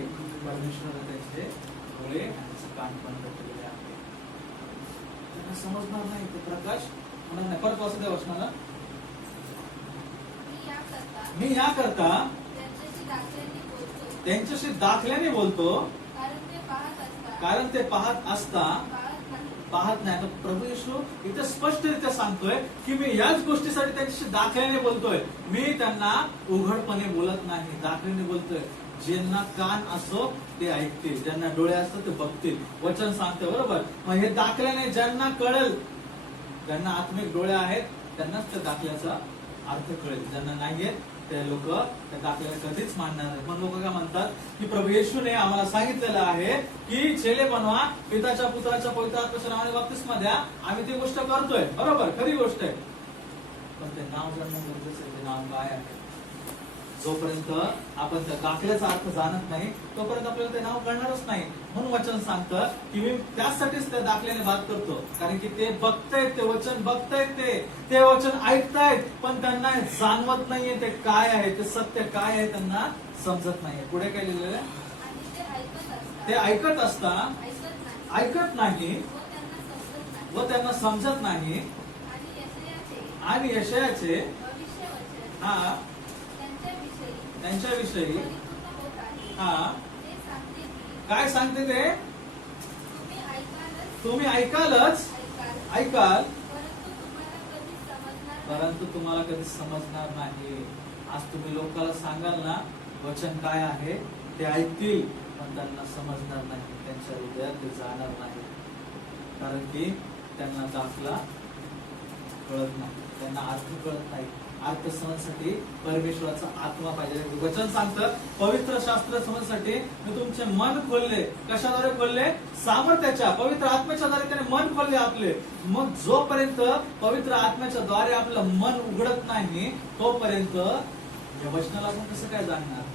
परमेश्वराने त्यांचे डोळे आणि कान बंद केलेले आहे, त्यांना समजणार नाही, ते प्रकाश होणार नाही. परत वाचू द्या वचनाला. मी याकरता त्यांच्याशी दाखल्याने बोलतो, कारण ते पाहत असता पाहत नाही. तर प्रभू येशू इथे स्पष्टरित्या सांगतोय की मी याच गोष्टीसाठी त्यांच्याशी दाखल्याने बोलतोय. मी त्यांना उघडपणे बोलत नाही, दाखल्याने बोलतोय. ज्यांना कान असो ते ऐकतील, ज्यांना डोळे असतो ते बघतील. वचन सांगते बरोबर. मग हे दाखल्याने ज्यांना कळेल, ज्यांना आत्मिक डोळे आहेत त्यांनाच त्या दाखल्याचा अर्थ कळेल. ज्यांना नाहीयेत ते लोक त्या दाखल्याला कधीच मानणार नाही. पण लोक काय म्हणतात की प्रभू येशूने आम्हाला सांगितलेलं आहे की चेले बनवा, पिताच्या पुत्राच्या पवित्र आत्म्याच्या नावाने बप्तिस्मा द्या. आम्ही ती गोष्ट करतोय, बरोबर, खरी गोष्ट आहे. पण ते नाव जाणणं गरजेचं आहे. ते नाव काय आहे? जोपर्यंत आपण त्या दाखल्याचा अर्थ जाणत नाही तोपर्यंत आपल्याला ते नाव कळणारच नाही. म्हणून वचन सांगतं की मी त्यासाठीच त्या दाखल्याने बात करतो, कारण की ते बघतायत, ते वचन बघतायत, ते वचन ऐकतायत, पण त्यांना जाणवत नाहीये ते काय आहे, ते सत्य काय आहे त्यांना समजत नाहीये. पुढे काय लिहिलेलं आहे? आणि ते ऐकत असता ऐकत नाही व त्यांना समजत नाही. व त्यांना समजत नाही. आणि यशायाचे आणि यशयाचे भविष्यवचन हा त्यांच्याविषयी परिपूर्ण होत आहे. हा ते सांगते की काय सांगते ते? तुम्ही ऐकाल, तुम्ही ऐकालच ऐकाल, परंतु तुम्हाला कधीच समजणार परंतु तुम्हाला कधी समजणार नाही. आज तुम्ही लोकांना सांगाल ना वचन काय आहे, ते ऐकतील पण त्यांना समजणार नाही, त्यांच्या हृदयात ते जाणार नाही. कारण की त्यांना दाखला कळत नाही, त्यांना अर्थ कळत नाही. अर्थ समजण्यासाठी परमेश्वराचा आत्मा पाहिजे. वचन सांगतं पवित्र शास्त्र समजण्यासाठी मी तुमचे मन खोलले. कशाद्वारे खोलले? सामर्थ्याच्या, पवित्र आत्म्याच्या द्वारे त्याने मन खोलले आपले. मग जोपर्यंत पवित्र आत्म्याच्या द्वारे आपलं मन उघडत नाही तोपर्यंत या वचनाला आपण कसं काय जाणणार?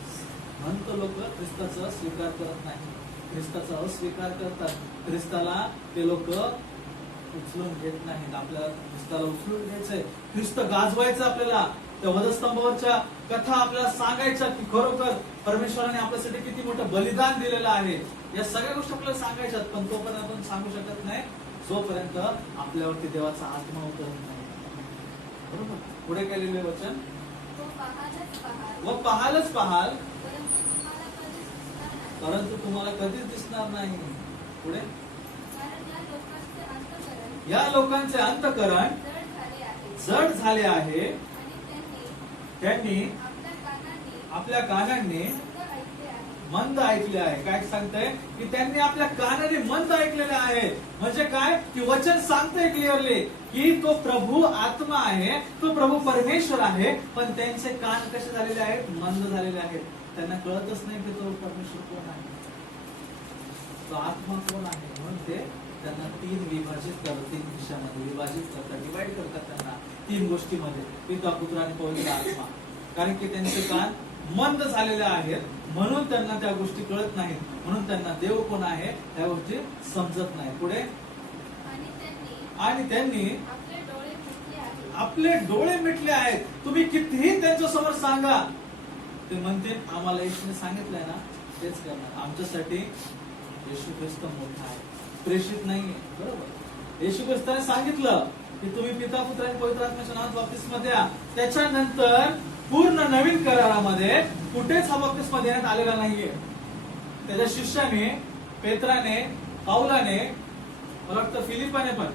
म्हणतो लोक ख्रिस्ताचा स्वीकार करत नाही, ख्रिस्ताचा अस्वीकार करतात. ख्रिस्ताला ते लोक उचलून घेत नाहीत. आपल्याला ख्रिस्ताला उचलून घ्यायचंय, ख्रिस्त गाजवायचं आपल्याला. त्या वधस्तंभावरच्या कथा आपल्याला सांगायच्या की खरोखर परमेश्वराने आपल्यासाठी किती मोठं बलिदान दिलेलं आहे. या सगळ्या गोष्टी आपल्याला सांगायच्यात. पण तोपर्यंत आपण सांगू शकत नाही जोपर्यंत आपल्यावरती देवाचा आत्मा उतरत नाही. बरोबर. पुढे केलेले वचन व पाहालच पाहाल, परंतु तुम्हाला कधीच दिसणार नाही. पुढे या लोकांचे अंतःकरण जड झाले आहे. त्यांनी आपल्या कानांनी मंद ऐकले आहे. काय सांगताय की त्यांनी आपल्या कानाने मंद ऐकलेले आहे. म्हणजे काय की वचन सांगतंय क्लिअरली की तो प्रभू आत्मा आहे, तो प्रभू परमेश्वर आहे, पण त्यांचे कान कसे झालेले आहेत? मंद झालेले आहेत. त्यांना कळतच नाही की तो परमेश्वर कोण आहे, तो आत्मा कोण आहे. म्हणून ते त्यांना तीन विभाजित करतात, तीन दिशामध्ये विभाजित करतात, डिवाइड करतात त्यांना तीन गोष्टीमध्ये, पिता पुत्र आणि पवित्र आत्मा. कारण की त्यांचे कान मंद झालेले आहेत, म्हणून त्यांना त्या गोष्टी कळत नाहीत, म्हणून त्यांना देव कोण आहे त्या गोष्टी समजत नाही. पुढे आणि त्यांनी आपले डोळे मिटले आहेत. तुम्ही कितीही त्यांच्या समोर सांगा ते म्हणते आम्हाला येशूने सांगितलंय ना तेच करणार. आमच्यासाठी येशू ख्रिस्त मोठा आहे, प्रेषित नाहीये. बरोबर. येशू ख्रिस्ताने सांगितलं की तुम्ही पिता पुत्र आणि पवित्र आत्म्याच्या नावात बप्तिस्मा द्या. त्याच्यानंतर पूर्ण नवीन करारामध्ये कुठेच हा बप्तिस्मा देण्यात आलेला नाहीये. त्याच्या शिष्याने, पेत्राने, पाऊलाने, मला वाटतं फिलिपाने पण,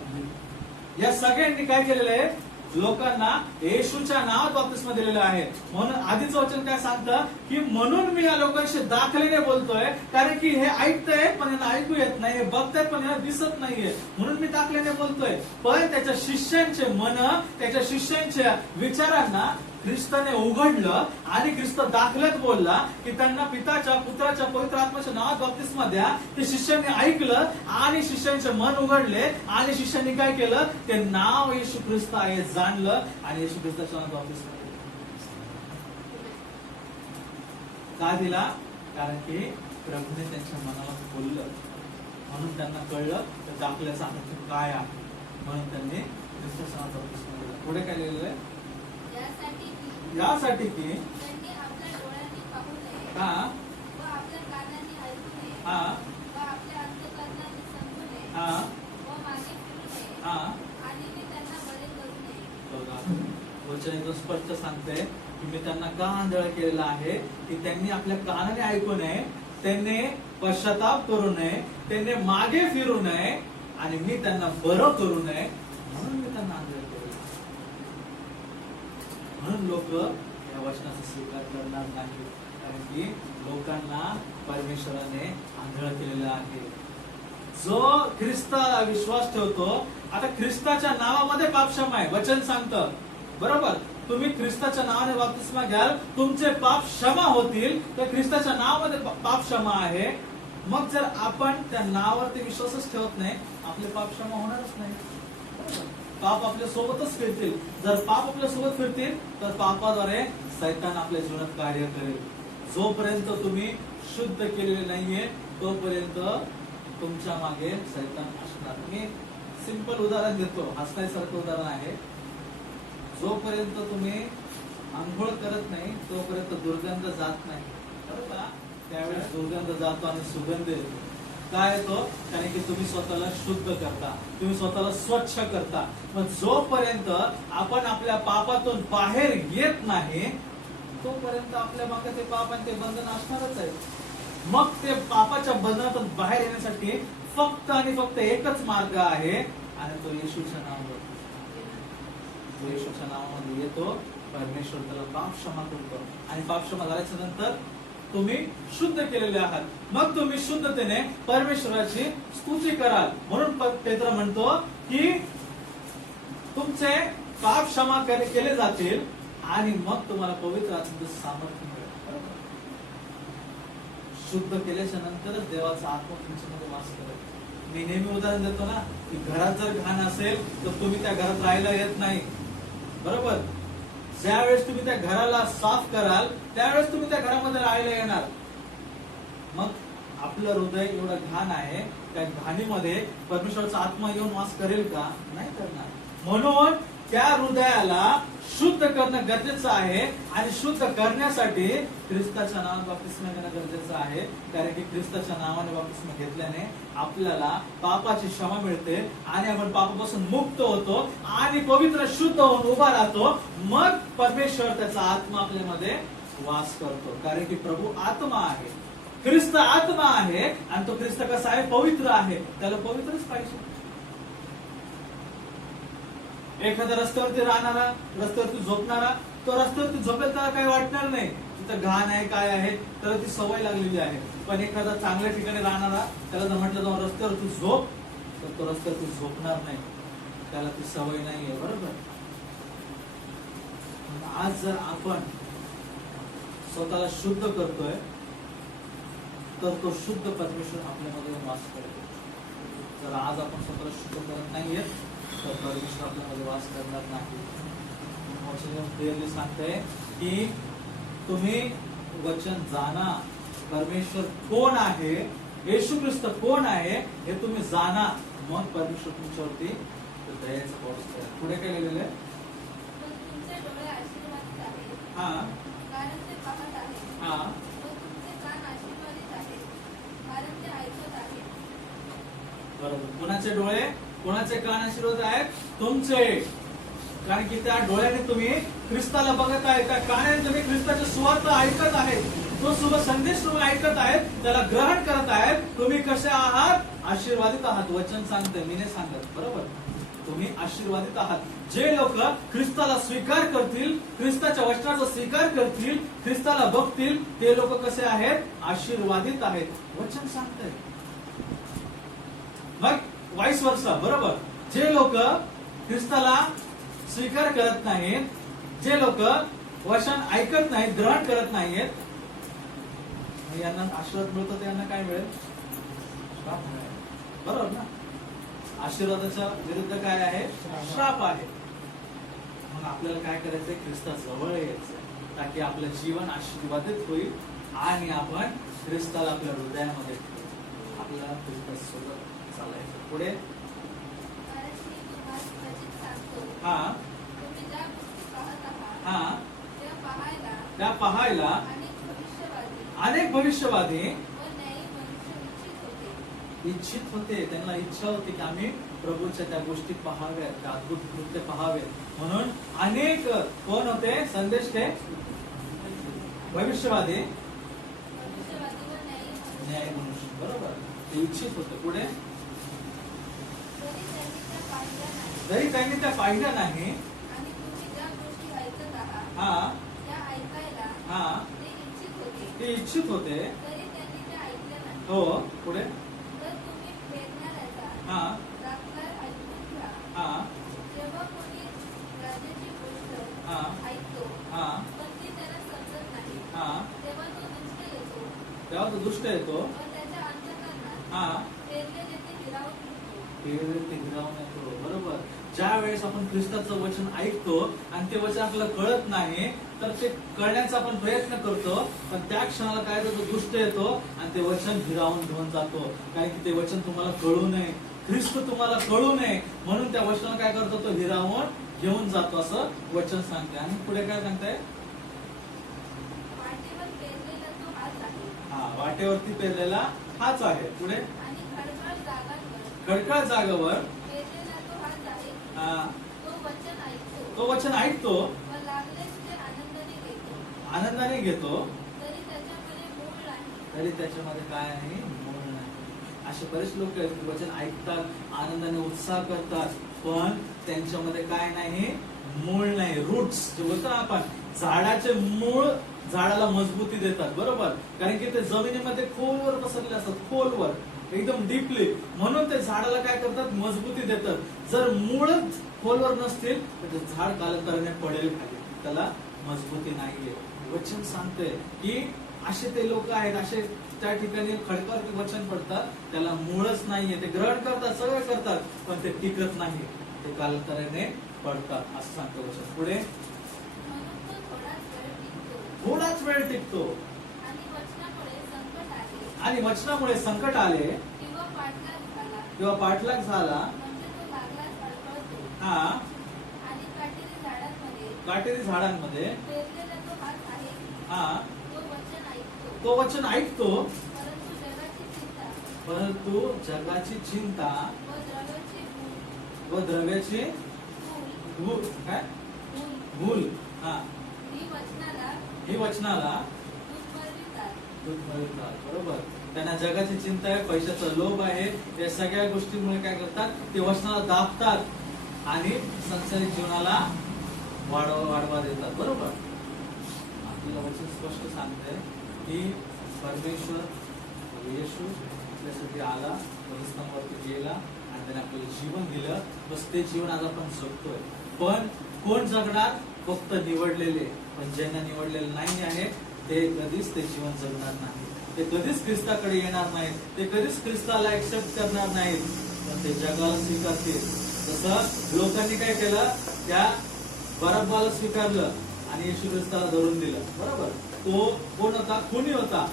या सगळ्यांनी काय केलेलं आहे? लोकांना येशूच्या नावात बप्तिस्मा दिलेला आहे. म्हणून आधीचं वचन काय सांगतं की म्हणून मी या लोकांशी दाखलेने बोलतोय, कारण की हे ऐकताय पण यांना ऐकू येत नाही, हे बघतायत पण यांना दिसत नाहीये, म्हणून मी दाखलेने बोलतोय. पण त्याच्या शिष्यांचे मन, त्याच्या शिष्यांच्या विचारांना ख्रिस्ताने उघडलं आणि ख्रिस्त दाखल्यात बोलला की त्यांना पिताच्या, पुत्राच्या, पवित्र आत्म्याच्या नावात बप्तिस्मा द्या. ते शिष्यांनी ऐकलं आणि शिष्यांचे मन उघडले आणि शिष्यांनी काय केलं? ते नाव येशू ख्रिस्त आहे जाणलं आणि येशू ख्रिस्ताच्या नावात बप्तिस्मा दिला. का दिला? कारण की प्रभूने त्यांच्या मनाला बोललं, म्हणून त्यांना कळलं तर दाखल्याचा अर्थ काय आहे, म्हणून त्यांनी ख्रिस्ताच्या नावात बप्तिस्मा दिला. पुढे काय लिहिलेलं आहे? यासाठी की त्यांनी आपल्या डोळ्यांनी पाहू नये, हा व आपल्या कानांनी ऐकू नये, हा व आपल्या अंतःकरणाने समजू नये, हा व मागे फिरू नये, हा आणि मी त्यांना बरे करू नये. बघा, वचन एकदम स्पष्ट सांगते की मी त्यांना का आंधळ केलेलं आहे की त्यांनी आपल्या कानाने ऐकू नये, त्यांनी पश्चाताप करू नये, त्यांनी मागे फिरू नये आणि मी त्यांना बरं करू नये म्हणून मी त्यांना आंधळे केले. म्हणून लोक या वचनाचा स्वीकार करणार नाही, कारण की लोकांना परमेश्वराने आंधळ केलेलं आहे. जो ख्रिस्ताला विश्वास ठेवतो, आता ख्रिस्ताच्या नावामध्ये पापक्षमा आहे, वचन सांगतं बरोबर. तुम्ही ख्रिस्ताच्या नावाने बप्तिस्मा घ्याल, तुमचे पाप क्षमा होतील, तर ख्रिस्ताच्या नावामध्ये पाप क्षमा आहे. मग जर आपण त्या नावावरती विश्वासच ठेवत नाही, आपले पाप क्षमा होणारच नाही. बरोबर? पाप आपल्या सोबतच फिरतील. जर पाप आपल्या सोबत फिरतील तर पापाद्वारे सैतान आपल्या जीवनात कार्य करेल. जोपर्यंत तुम्ही शुद्ध केलेले नाहीये तोपर्यंत तुमच्या मागे सैतान असणार. मी सिंपल उदाहरण देतो, हसण्यासारखं उदाहरण आहे. जोपर्यंत तुम्ही आंघोळ करत नाही तोपर्यंत दुर्गंध जात नाही, बरोबर का? त्यावेळेस दुर्गंध जातो आणि सुगंध येतो. काय येतो? कारण की तुम्ही स्वतःला शुद्ध करता, तुम्ही स्वतःला स्वच्छ करता. मग जोपर्यंत आपण आपल्या पापातून बाहेर येत नाही तोपर्यंत आपल्या मागे ते पाप आणि ते बंधन असणारच आहे. मग ते पापाच्या बंधनातून बाहेर येण्यासाठी फक्त आणि फक्त एकच मार्ग आहे, आणि तो येशूच्या नावावर. तो येशूच्या नावामध्ये येतो, परमेश्वर त्याला पाप क्षमा करतो, आणि पाप क्षमा झाल्याच्या नंतर तुम्ही शुद्ध केलेले आहात. मग तुम्ही शुद्धतेने परमेश्वराची स्तुती कराल. म्हणून पेत्र म्हणतो की तुमचे पाप क्षमा केले जातील आणि मग तुम्हाला पवित्र आत्म्याचे सामर्थ्य मिळेल. शुद्ध केल्याच्या नंतरच देवाचा आत्मा तुमच्यामध्ये वास करेल. मी नेहमी उदाहरण देतो ना, की घरात जर घाण असेल तर तुम्ही त्या घरात राहायला येत नाही, बरोबर. ज्यावेळेस तुम्ही त्या घराला साफ कराल त्यावेळेस तुम्ही त्या घरामध्ये राहायला येणार. मग आपलं हृदय एवढं घाण आहे, त्या घाणीमध्ये परमेश्वराचा आत्मा येऊन वास करेल का? नाही करणार. म्हणून त्या हृदयाला शुद्ध करणं गरजेचं आहे, आणि शुद्ध करण्यासाठी ख्रिस्ताच्या नावाने बप्तिस्मा घेणं गरजेचं आहे. कारण की ख्रिस्ताच्या नावाने बप्तिस्मा घेतल्याने आपल्याला पापाची क्षमा मिळते, आणि आपण पापापासून मुक्त होतो आणि पवित्र शुद्ध होऊन उभा राहतो. मग परमेश्वर त्याचा आत्मा आपल्यामध्ये वास करतो. कारण की प्रभू आत्मा आहे, ख्रिस्त आत्मा आहे, आणि तो ख्रिस्त कसा आहे? पवित्र आहे. त्याला पवित्रच पाहिजे. एखाद्या रस्त्यावरती राहणारा, रस्त्यावरती झोपणारा, तो रस्त्यावरती झोपेल त्याला काही वाटणार नाही, तिथं घाण आहे काय आहे, त्याला ती सवय लागलेली आहे. पण एखादा चांगल्या ठिकाणी राहणारा, त्याला जर म्हटलं जाऊन रस्त्यावरती झोप, तर तो रस्त्यावरती झोपणार नाही, त्याला ती सवय नाहीये. बरोबर. आज जर आपण स्वतःला शुद्ध करतोय तर तो शुद्ध परमेश्वर आपल्यामध्ये वास करतो. जर आज आपण स्वतःला शुद्ध करत नाहीये तर परमेश्वर आपल्यामध्ये वास करणार नाही. क्लिअरली सांगतंय की तुम्ही वचन जाणा, परमेश्वर कोण आहे, येशू ख्रिस्त कोण आहे हे तुम्ही जाणा, मग परमेश्वर तुमच्यावरती दयाचा पाऊस करेल. पुढे काय लिहिलेलं आहे? तुमचे डोळे आशीर्वादित आहेत, हा कारण ते पाहत आहेत. हा व तुमचे कान आशीर्वादित आहेत, कारण ते ऐकत आहेत. बरोबर. कोणाचे डोळे, कोणाचे कान आशीर्वाद आहेत? तुमचे. कारण की त्या डोळ्याने तुम्ही ख्रिस्ताला बघत आहे, त्या कानाने तुम्ही ख्रिस्ताचे सुवार्थ ऐकत आहेत, तो शुभ संदेश तुम्ही ऐकत आहेत, त्याला ग्रहण करत आहेत. तुम्ही कसे आहात? आशीर्वादित आहात. वचन सांगते, मी नाही सांगत. बरोबर. तुम्ही आशीर्वादित आहात. जे लोक ख्रिस्ताला स्वीकार करतील, ख्रिस्ताच्या वचनाचा स्वीकार करतील, ख्रिस्ताला बघतील, ते लोक कसे आहेत? आशीर्वादित आहेत. वचन सांगतंय. मग वाईस वर्षा. बरोबर. जे लोक ख्रिस्ताला स्वीकार करत नाहीत, जे लोक वचन ऐकत नाहीत, ग्रहण करत नाहीत, यांना आशीर्वाद मिळतो तर यांना काय मिळेल? श्राप मिळेल. बरोबर ना. आशीर्वादाच्या विरुद्ध काय आहे? श्राप आहे. मग आपल्याला काय करायचंय? ख्रिस्ता जवळ यायचं, ताकी आपलं जीवन आशीर्वादित होईल आणि आपण ख्रिस्ताला आपल्या हृदयामध्ये ठेवू. आपल्याला ख्रिस्तासोबत चालायचं. पुढे कारण मी तुम्हाला क्वचित सांगतो, हा तुम्ही ज्या गोष्टी पाहत आहात हा त्या पाहायला अनेक भविष्यवादी व न्यायी मनुष्य इच्छित होते. त्यांना इच्छा होती की आम्ही प्रभूच्या त्या गोष्टी पाहाव्यात, त्या अद्भुत कृत्य पाहावेत. म्हणून अनेक कोण होते? संदेश ते भविष्यवादी, व न्यायी मनुष्य न्याय मनुष्य. बरोबर. ते इच्छित होते. पुढे जरी त्यांनी त्या पाहिल्या नाही आणि तुम्ही ज्या गोष्टी ऐकत आहात हा त्या ऐकायला हा ते इच्छित होते ते इच्छित होते तरी त्यांनी त्या ऐकल्या नाही. हो पुढे तर तुम्ही पेरणाऱ्याचा हा दाखला ऐकून घ्या. हा जेव्हा कोणी राजाची गोष्ट हा ऐकतो हा पण ती त्याला समजत नाही हा तेव्हा तो दुष्ट येतो तेव्हा तो दुष्ट येतो व त्याच्या अंतःकरणात हा पेरलेले ते हिरावून घेतो. ते गिरावून येतो. बरोबर. ज्या वेळेस आपण ख्रिस्ताचं वचन ऐकतो आणि ते वचन आपल्याला कळत नाही तर ते कळण्याचा आपण प्रयत्न करतो पण त्या क्षणाला काय होतं दुष्ट येतो आणि ते वचन हिरावून घेऊन जातो कारण की ते वचन तुम्हाला कळू नये ख्रिस्त तुम्हाला कळू नये म्हणून त्या वचनाला काय करतो तो हिरावून घेऊन जातो असं वचन सांगते. आणि पुढे काय सांगताय वाटेवर पेरलेला तो हाच आहे हा वाटेवरती पेरलेला हाच आहे. पुढे आणि खडखड जागांवर खडकाळ जागेवर पेरलेला तो हाच आहे. हा, तो वचन ऐकतो तो वचन ऐकतो व लागलेच ते आनंदाने घेतो आनंदाने घेतो तरी त्याच्यामध्ये मूळ नाही. तरी त्याच्यामध्ये काय आहे मूळ नाही. असे बरेच लोक आहेत की वचन ऐकतात आनंदाने उत्साह करतात पण त्यांच्यामध्ये काय नाही मूळ नाही. रूट्स जे बोलतो ना आपण झाडाचे मूळ झाडाला मजबूती देतात बरोबर कारण की ते जमिनीमध्ये खोलवर पसरले असतात खोलवर एकदम डीपली म्हणून ते झाडाला काय करतात मजबूती देतात. जर मूळच खोलवर नसतील तर ते झाड कालांतराने पडेल खाली त्याला मजबूती नाहीये. वचन सांगते की असे ते लोक आहेत असे त्या ठिकाणी खडकावरती वचन पडतात त्याला मूळच नाहीये ते ग्रहण करतात सगळं करतात पण ते टिकत नाही ते कालांतराने पडतात असं सांगतो वचन. पुढे म्हणून तो थोडाच वेळ टिकतो थोडाच वेळ टिकतो आणि वचनामुळे संकट आले आणि वचनामुळे संकट आले किंवा पाठलाग झाला किंवा पाठलाग झाला म्हणजे तो लागलाच अडकळतो. हा आणि काटेरी झाडांमध्ये काटेरी झाडांमध्ये पेरलेला तो हाच आहे. हा तो वचन ऐकतो तो वचन ऐकतो परंतु जगाची चिंता परंतु जगाची चिंता व द्रव्याची व द्रव्याची भूल काय भूल भूल हा ही वचनाला ही दुष्परितात. बरोबर. त्यांना जगाची चिंता आहे पैशाचा लोभ आहे या सगळ्या गोष्टींमुळे काय करतात ते वचनाला दाबतात आणि संसारिक जीवनाला वाढवा देतात बरोबर. आपल्याला वचन स्पष्ट सांगतंय की परमेश्वर येशू आपल्यासाठी आला स्तंभावरती गेला आणि त्याने आपल्याला जीवन दिलं बस ते जीवन आज आपण जगतोय. पण कोण जगणार फक्त निवडलेले पण ज्यांना निवडलेले नाही आहे ते कधीच ते जीवन जगणार नाही. ते कधीच ख्रिस्ताकडे येणार नाहीत ते कधीच ख्रिस्ताला एक्सेप्ट करणार नाहीत पण ते जगाला स्वीकारतील. जसं लोकांनी काय केलं त्या बरब्बाला स्वीकारलं आणि येशू ख्रिस्ताला धरून दिलं बरोबर. तो कोण होता खुनी होता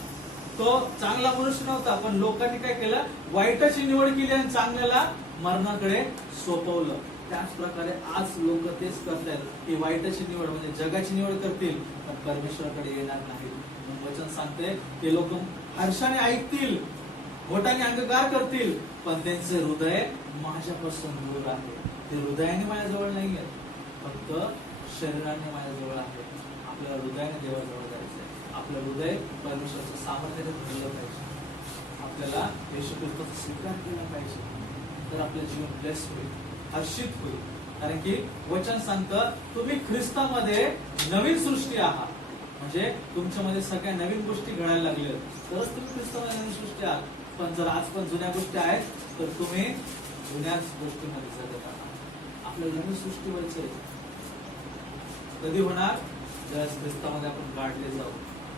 तो चांगला मनुष्य नव्हता पण लोकांनी काय केलं वाईटाची निवड केली आणि चांगल्याला मरणाकडे सोपवलं. त्याच प्रकारे आज लोक तेच करतात की वाईटाची निवड म्हणजे जगाची निवड करतील पण परमेश्वराकडे येणार नाही. वचन सांगते ते लोक हर्षाने ऐकतील मोठ्याने अंगीकार करतील पण त्यांचे हृदय माझ्यापासून दूर आहे. ते हृदयाने माझ्याजवळ नाही आहेत फक्त शरीराने माझ्याजवळ आहे. आपल्या हृदयाने देवाजवळ जायचंय. आपलं हृदय परमेश्वराचं सामर्थ्याने भरलं पाहिजे. आपल्याला येशू ख्रिस्ताचा स्वीकार केला पाहिजे तर आपलं जीवन ब्लेस होईल हर्षित होईल. कारण की वचन सांगतं तुम्ही ख्रिस्तामध्ये नवीन सृष्टी आहात म्हणजे तुमच्यामध्ये सगळ्या नवीन गोष्टी घडायला लागल्या तरच तुम्ही ख्रिस्तामध्ये नवीन सृष्टी आहात. पण जर आज पण जुन्या गोष्टी आहेत तर तुम्ही जुन्याच गोष्टीमध्ये जगत आहात. आपल्याला नवीन सृष्टी व्हायचंय कधी होणार ज्यावेळेस ख्रिस्तामध्ये आपण काढले जाऊ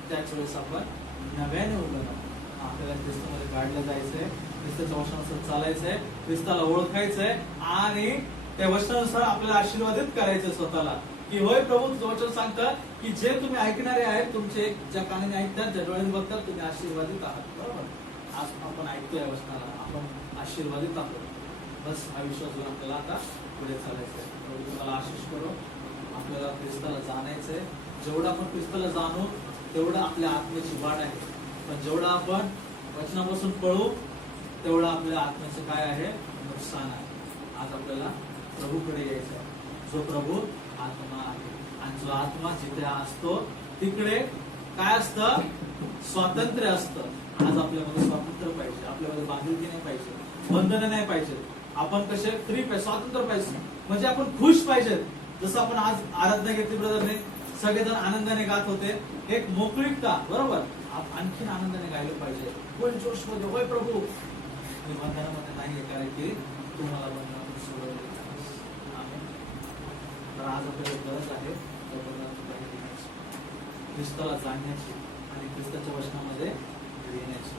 त्याच वेळेस आपण नव्याने उरलं ना आपल्याला ख्रिस्तामध्ये काढलं जायचंय ख्रिस्ताच्या वचनानुसार चालायचंय ख्रिस्ताला ओळखायचंय आणि त्या वचनानुसार आपल्याला आशीर्वादित करायचंय स्वतःला की होय प्रभू तुझं वचन सांगतं की जे तुम्ही ऐकणारे आहेत तुमचे ज्या कानाने ऐकतात ज्या डोळ्याने बघतात तुम्ही आशीर्वादित आहात बरोबर. आज आपण ऐकतोय या वचनाला आपण आशीर्वादित आहोत. बस हा विश्वास घेऊन आपल्याला आता पुढे चालायचंय. प्रभू तुम्हाला आशीष करो. आपल्याला ख्रिस्ताला जाणायचंय. जेवढं आपण ख्रिस्ताला जाणू तेवढं आपल्या आत्म्याची वाढ आहे पण जेवढं आपण वचनापासून पळू तेवढं आपल्या आत्म्याचं काय आहे नुकसान आहे. आज आपल्याला प्रभूकडे यायचं आहे जो प्रभू आत्मा आहे आणि जो आत्मा जिथे असतो तिकडे काय असतं स्वातंत्र्य असतं. आज आपल्यामध्ये स्वातंत्र्य पाहिजे आपल्यामध्ये बांधिलकी नाही पाहिजे बंधनं नाही पाहिजे आपण कसे फ्री पाहिजे, स्वातंत्र्य पाहिजे, म्हणजे आपण खुश पाहिजे. जसं आपण आज आराधना घेतली ब्रदरने, सगळेजण आनंदाने गात होते, एक मोकळीकता, बरोबर. आणखीन आनंदाने गायलं पाहिजे, कोण जोश मध्ये, होय प्रभू. मी बंधनामध्ये नाहीये, कारण की तुम्हाला बंधनातून सोडवले. आमेन. तर आज आपल्याला गरज आहे त्या बंधनातून बाहेर येण्याची, ख्रिस्ताला जाणण्याची आणि ख्रिस्ताच्या वचनामध्ये येण्याची.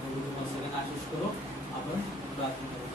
प्रभू तुम्हाला सगळ्यांना आशीष करो. आपण प्रार्थना करू.